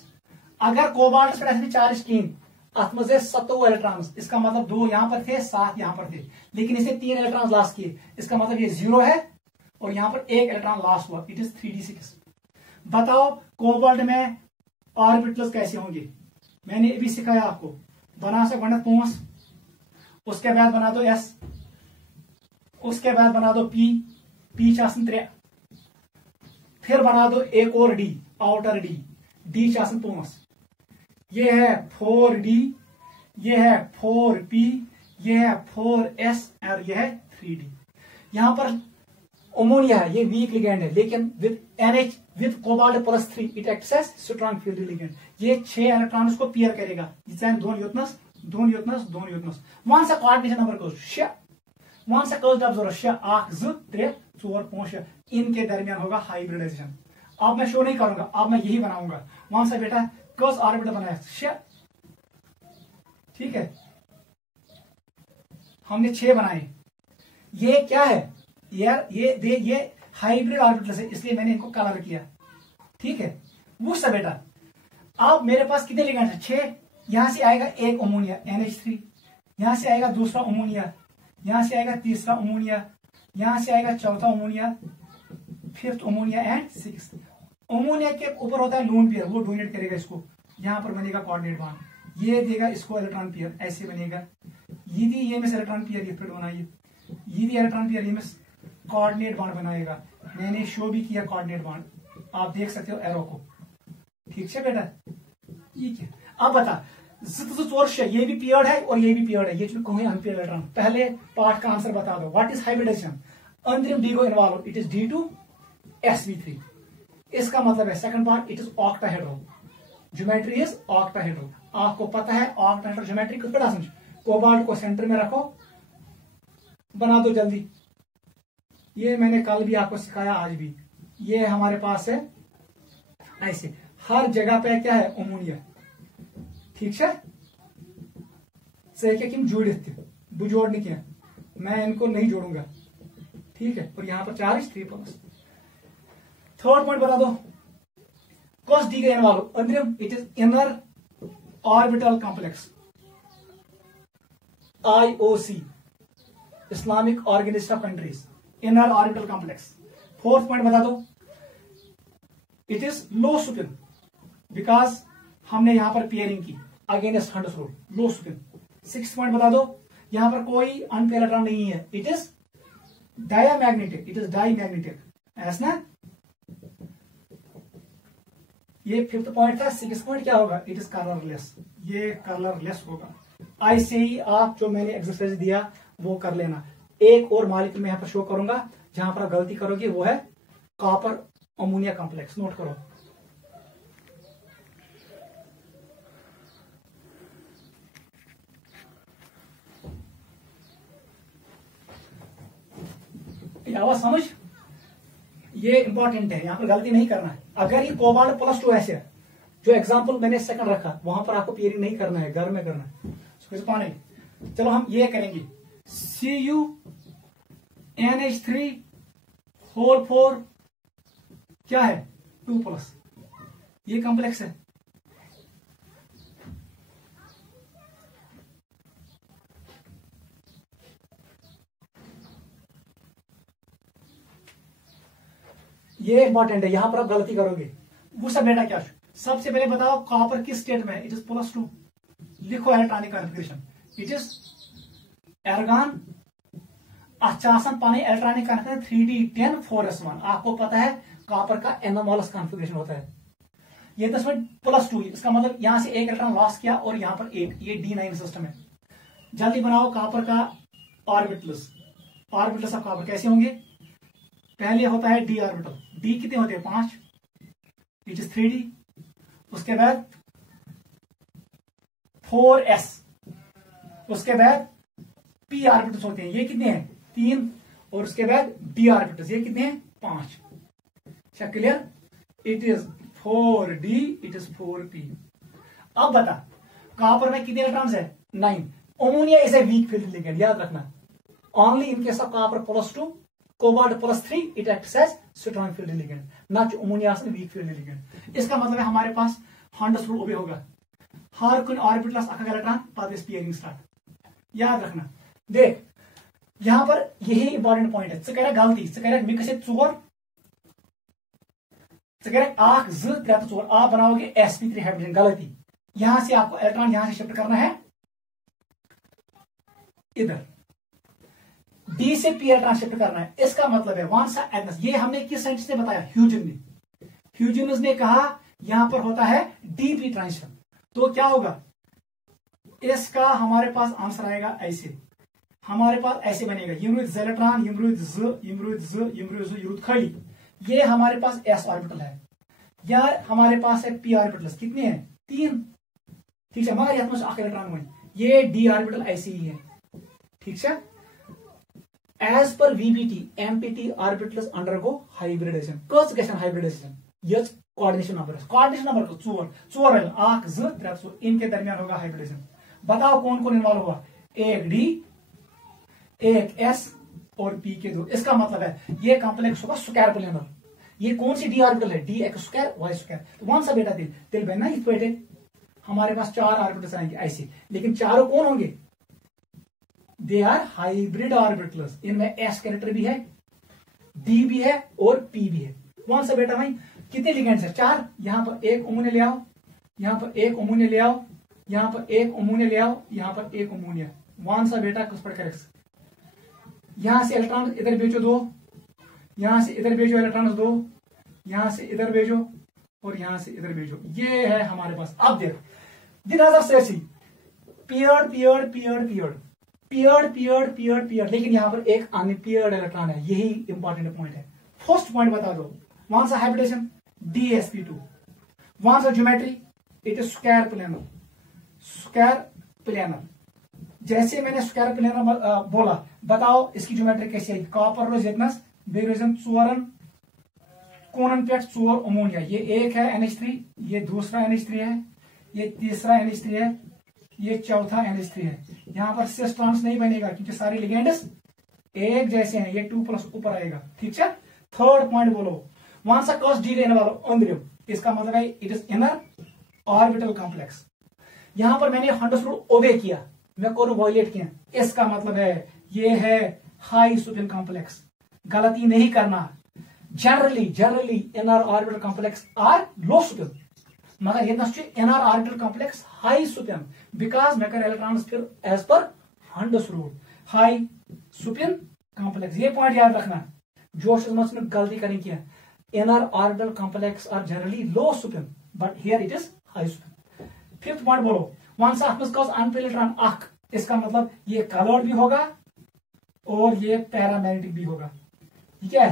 अगर कोबाल्ट पे चार्ज की अत मज 27 इलेक्ट्रॉन, इसका मतलब 2 यहां पर थे, 7 यहां पर थे, लेकिन इसे 3 इलेक्ट्रॉन लॉस किए, इसका मतलब ये 0 है और यहां पर 1 इलेक्ट्रॉन लॉस हुआ, इट इज 3D6। बताओ कोबाल्ट में ऑर्बिटल्स कैसे होंगे? मैंने अभी सिखाया आपको, बना सो गणित 5, उसके बाद बना दो S, उसके बाद बना दो P 3, फिर बना दो एक और D, आउटर D 5। ये है 4D, ये है 4P, ये है 4S और ये है 3D। यहां पर अमोनिया है, ये वीक लिगेंड है, लेकिन with NH with cobalt +3 it acts as strong field ligand. ये 6 इलेक्ट्रॉन को पेयर करेगा, जिससे 2 न्यूटन्स 2 न्यूटन्स 2 न्यूटन्स। वन सा कोऑर्डिनेशन नंबर को 6, वन सा कस डब 0 6 1 2 3 4 5 6, इनके दरमियान होगा हाइब्रिडाइजेशन। अब मैं शो नहीं करूंगा, अब मैं यही बनाऊंगा। वन सा बेटा कस ऑर्बिटल बनाया 6, ठीक है, हमने 6 बनाए। ये क्या है यार, ये हाइब्रिड ऑर्बिटल है, इसलिए मैंने इनको कलर किया, ठीक है। वो सब बेटा अब मेरे पास कितने लिगेंड है? 6। यहां से आएगा एक अमोनिया NH3, यहां से आएगा दूसरा अमोनिया, यहां से आएगा तीसरा अमोनिया, यहां से आएगा चौथा ammonia, 5th ammonia and 6th ammonia. के ऊपर होता है लोन पेयर, वो डोनेट करेगा इसको, यहां पर बनेगा कोऑर्डिनेट बॉन्ड, ये देगा इसको इलेक्ट्रॉन पेयर, ऐसे बनेगा। ये में इलेक्ट्रॉन पेयर ये फिर बनाइए, ये इलेक्ट्रॉन पेयर ये में कोऑर्डिनेट बॉन्ड बनाएगा। मैंने शो भी किया कोऑर्डिनेट बॉन्ड, आप देख सकते हो एरो को, ठीक है बेटा। ये क्या अब बता, ये भी पेयर्ड है और ये भी पेयर्ड है, ये जो कहें अनपेयर्ड इलेक्ट्रॉन। पहले पार्ट का आंसर बता दो, व्हाट इज हाइब्रिडाइजेशन? अंतरिम डी को involve, it is D2 sp3। इसका मतलब है second part it is octahedral, geometry is octahedral. आपको पता है ऑक्टाहेड्रल ज्योमेट्री को बड़ा समझ, कोबाल्ट को सेंटर में रखो, बना दो जल्दी। ये मैंने कल भी आपको सिखाया, आज भी। ये हमारे पास है ऐसे, हर जगह पे क्या है? अमोनिया, ठीक है। कि जोड़ बु जोड़ने क्या, मैं इनको नहीं जोड़ूंगा, ठीक है। और यहां पर चार्ज 3+। थर्ड पॉइंट बता दो, कॉस डी का इन्वॉल्व अंतरिम, it is inner orbital complex, IOC Islamic organization of countries, inner orbital complex. Fourth point बता दो, it is low spin, because हमने यहां पर पेयरिंग की against Hund's rule, low spin. Six point बता दो, यहां पर कोई अनपेयर इलेक्ट्रॉन नहीं है, it is diamagnetic, it is diamagnetic, ऐसा। ये फिफ्थ पॉइंट था। सिक्स पॉइंट क्या होगा? इट इज कलरलेस, ये कलरलेस होगा। ऐसे ही आप जो मैंने एक्सरसाइज दिया वो कर लेना। एक और मॉलिक्यूल मैं यहां पर शो करूंगा, जहां पर आप गलती करोगे वो है कॉपर अमोनिया कॉम्प्लेक्स, नोट करो। आवाज समझ, ये इंपॉर्टेंट है, यहां पर गलती नहीं करना है। अगर ये कोबाल्ट +2 ऐसे है, जो एग्जांपल मैंने सेकंड रखा, वहां पर आपको पेयरिंग नहीं करना है, घर में करना है। चलो हम ये करेंगे, CuNH3 क्या है? 2+, ये कॉम्प्लेक्स है। ये इंपॉर्टेंट है, यहां पर आप गलती करोगे। वो सब बेटा क्या? सबसे पहले बताओ कॉपर किस स्टेट में है? It is +2। लिखो इलेक्ट्रॉनिक कॉन्फ़िगरेशन, इट इज एर्गॉन। पानी इलेक्ट्रॉनिक कॉन्फ़िगरेशन 3D10 4s1। आपको पता है कॉपर का एनोमोलस कॉन्फ़िगरेशन होता है। ये तो इसमें +2, इसका मतलब यहां से एक इलेक्ट्रॉन लॉस किया और यहां पर 8, ये D9 सिस्टम है। जल्दी बनाओ कॉपर का ऑर्बिटल्स। ऑर्बिटल्स ऑफ कॉपर कैसे होंगे? पहले होता है D ऑर्बिटल, D कितने होते हैं? 5, इट इज 3D। उसके बाद 4s, उसके बाद p ऑर्बिटल्स होते हैं, ये कितने हैं? 3। और उसके बाद d ऑर्बिटल्स, ये कितने हैं? 5। Clear? It is 4d, it is 4p। अब बता कॉपर में कितने इलेक्ट्रॉन्स है? 9। Ammonia is a weak field ligand, याद रखना। Only in case of copper +2 cobalt +3 it acts as strong field ligand, ना अमोनिया वीक फील्ड लिगेंड। इसका मतलब है हमारे पास हंडस रूल ओबे होगा, हर कुछ ऑर्बिटलस अख इलेक्ट्रॉन पद पेयरिंग स्टार्ट। याद रखना, देख यहां पर यही इंपॉर्टेंट पॉइंट है, कर गलती मे गए 4 8 2 3 4 आप बनाओगे sp3 हाइड्रोजन, गलती। यहां से आपको इलेक्ट्रॉन यहां से शिफ्ट करना है इधर, डी से पी इलेक्ट्रॉन शिफ्ट करना है। इसका मतलब है वन सा एग्नेस, ये हमने किस साइंटिस्ट ने बताया, ह्यूजेनस ने कहा यहां पर होता है डीपी ट्रांजिशन। तो क्या होगा, इसका हमारे पास आंसर आएगा ऐसे, हमारे पास ऐसे बनेगा इलेक्ट्रॉन खाली, ये हमारे पास एस ऑर्बिटल है, या हमारे पास है पी ऑर्बिटल, कितने हैं 3, ठीक है, मगर यह इलेक्ट्रॉन हुए, ये डी ऑर्बिटल ऐसे ही है, ठीक है। As per VBT empty orbitals undergo hybridization, कस गशन हाइब्रिडाइजेशन, ये कोऑर्डिनेशन नंबर है, कोऑर्डिनेशन नंबर को 4 8 2 3 4 इनके दरमियान होगा हाइब्रिडाइजेशन। बताओ कौन कौन इन्वॉल्व हुआ, एक डी एक एस और पी के 2। इसका मतलब है ये कॉम्प्लेक्स होगा स्क्वायर प्लेनर। ये कौन सी डी ऑर्बिटल है, d x square y square, तो कौन सा बेटा तिल बनना इस बेटे हमारे पास 4 ऑर्बिटल्स आएंगे ऐसे, लेकिन चारों कौन होंगे, दे आर हाइब्रिड ऑर्बिटल्स, इनमें एस कैरेक्टर भी है, डी भी है और पी भी है। कौन सा बेटा भाई, कितने लिगेंड्स है 4, यहां पर एक अमोनिया ले आओ, यहां पर एक अमोनिया ले आओ, यहां पर एक अमोनिया ले आओ, यहां पर एक अमोनिया, कौन सा बेटा कुछ पढ़ कर, यहां से इलेक्ट्रॉन इधर भेजो 2, यहां से इधर भेजो इलेक्ट्रॉन 2, यहां से इधर भेजो और यहां से इधर भेजो, ये है हमारे पास। अब देखो peered peered peered peered peered peered peered peered, लेकिन यहां पर एक अनपियर्ड इलेक्ट्रॉन है, यही इंपॉर्टेंट पॉइंट है। फर्स्ट पॉइंट बता दो, वहां सा हाइब्रिडेशन DsP2, वहां सा geometry it is square planar, square planar. जैसे मैंने स्क्वायर प्लेनर बोला, बताओ इसकी ज्योमेट्री कैसी है, कॉपर रोज इतनस बेरोजन 4 कोनन पे 4 अमोनिया, ये एक है NH3, ये दूसरा NH3 है, ये तीसरा NH3 है, ये चौथा NH3 है। यहां पर सिस ट्रांस नहीं बनेगा क्योंकि सारे लिगेंड्स एक जैसे हैं, ये 2+ ऊपर आएगा, ठीक है। थर्ड पॉइंट बोलो, वहां सा कॉस डी लेने वाला अंदर, इसका मतलब है it is inner orbital complex. यहां पर मैंने हंडस रूल ओबे किया, मैं कौन वायलेट किया, इसका मतलब है ये है हाई सुपिन कॉम्प्लेक्स, गलती नहीं करना। Generally inner orbital complex are low spin, मगर ये inner orbital complex high spin, because मैं कर इलेक्ट्रॉन्स फिर as per Hund's rule high spin complex. ये पॉइंट याद रखना, जोश में गलती करनी किया, inner orbital complex are generally low spin but here it is high spin. Fifth point बोलो, वन सा अनपियर्ड इलेक्ट्रॉन अख, इसका मतलब ये कलर्ड भी होगा और ये पैरामैग्नेटिक भी होगा, ठीक है,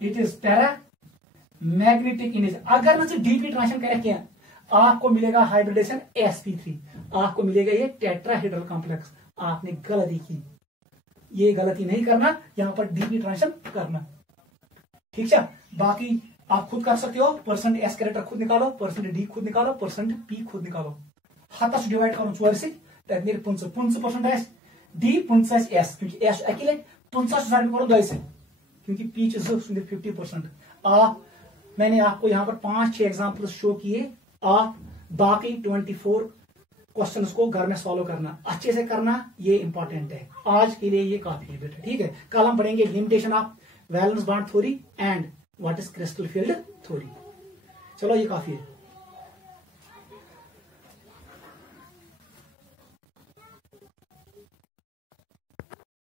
इट इज पैरामैग्नेटिक इमेज। अगर मैं डीपी ट्रांजिशन करें किया, आपको मिलेगा हाइब्रिडेशन sp3, आपको मिलेगा ये टेट्राहेड्रल कॉम्प्लेक्स। आपने गलती की, ये गलती नहीं करना, यहां पर डीपी ट्रांजिशन करना, ठीक है। बाकी आप खुद कर सकते हो, %s कैरेक्टर खुद निकालो, %d खुद निकालो, %p खुद निकालो, हतस डिवाइड करो 4 से, मेरे 50% d 50s, क्योंकि s अकेले 50 करो 2 से, क्योंकि p 50%। आप मैंने आपको यहां पर 5-6 एग्जांपल्स शो किए, आप बाकी 24 क्वेश्चंस को घर में सॉल्व करना, अच्छे से करना, ये इंपॉर्टेंट है। आज के लिए ये काफी है बेटा, ठीक है। कल हम पढ़ेंगे limitation of valence bond theory and what is crystal field theory. चलो ये काफी है।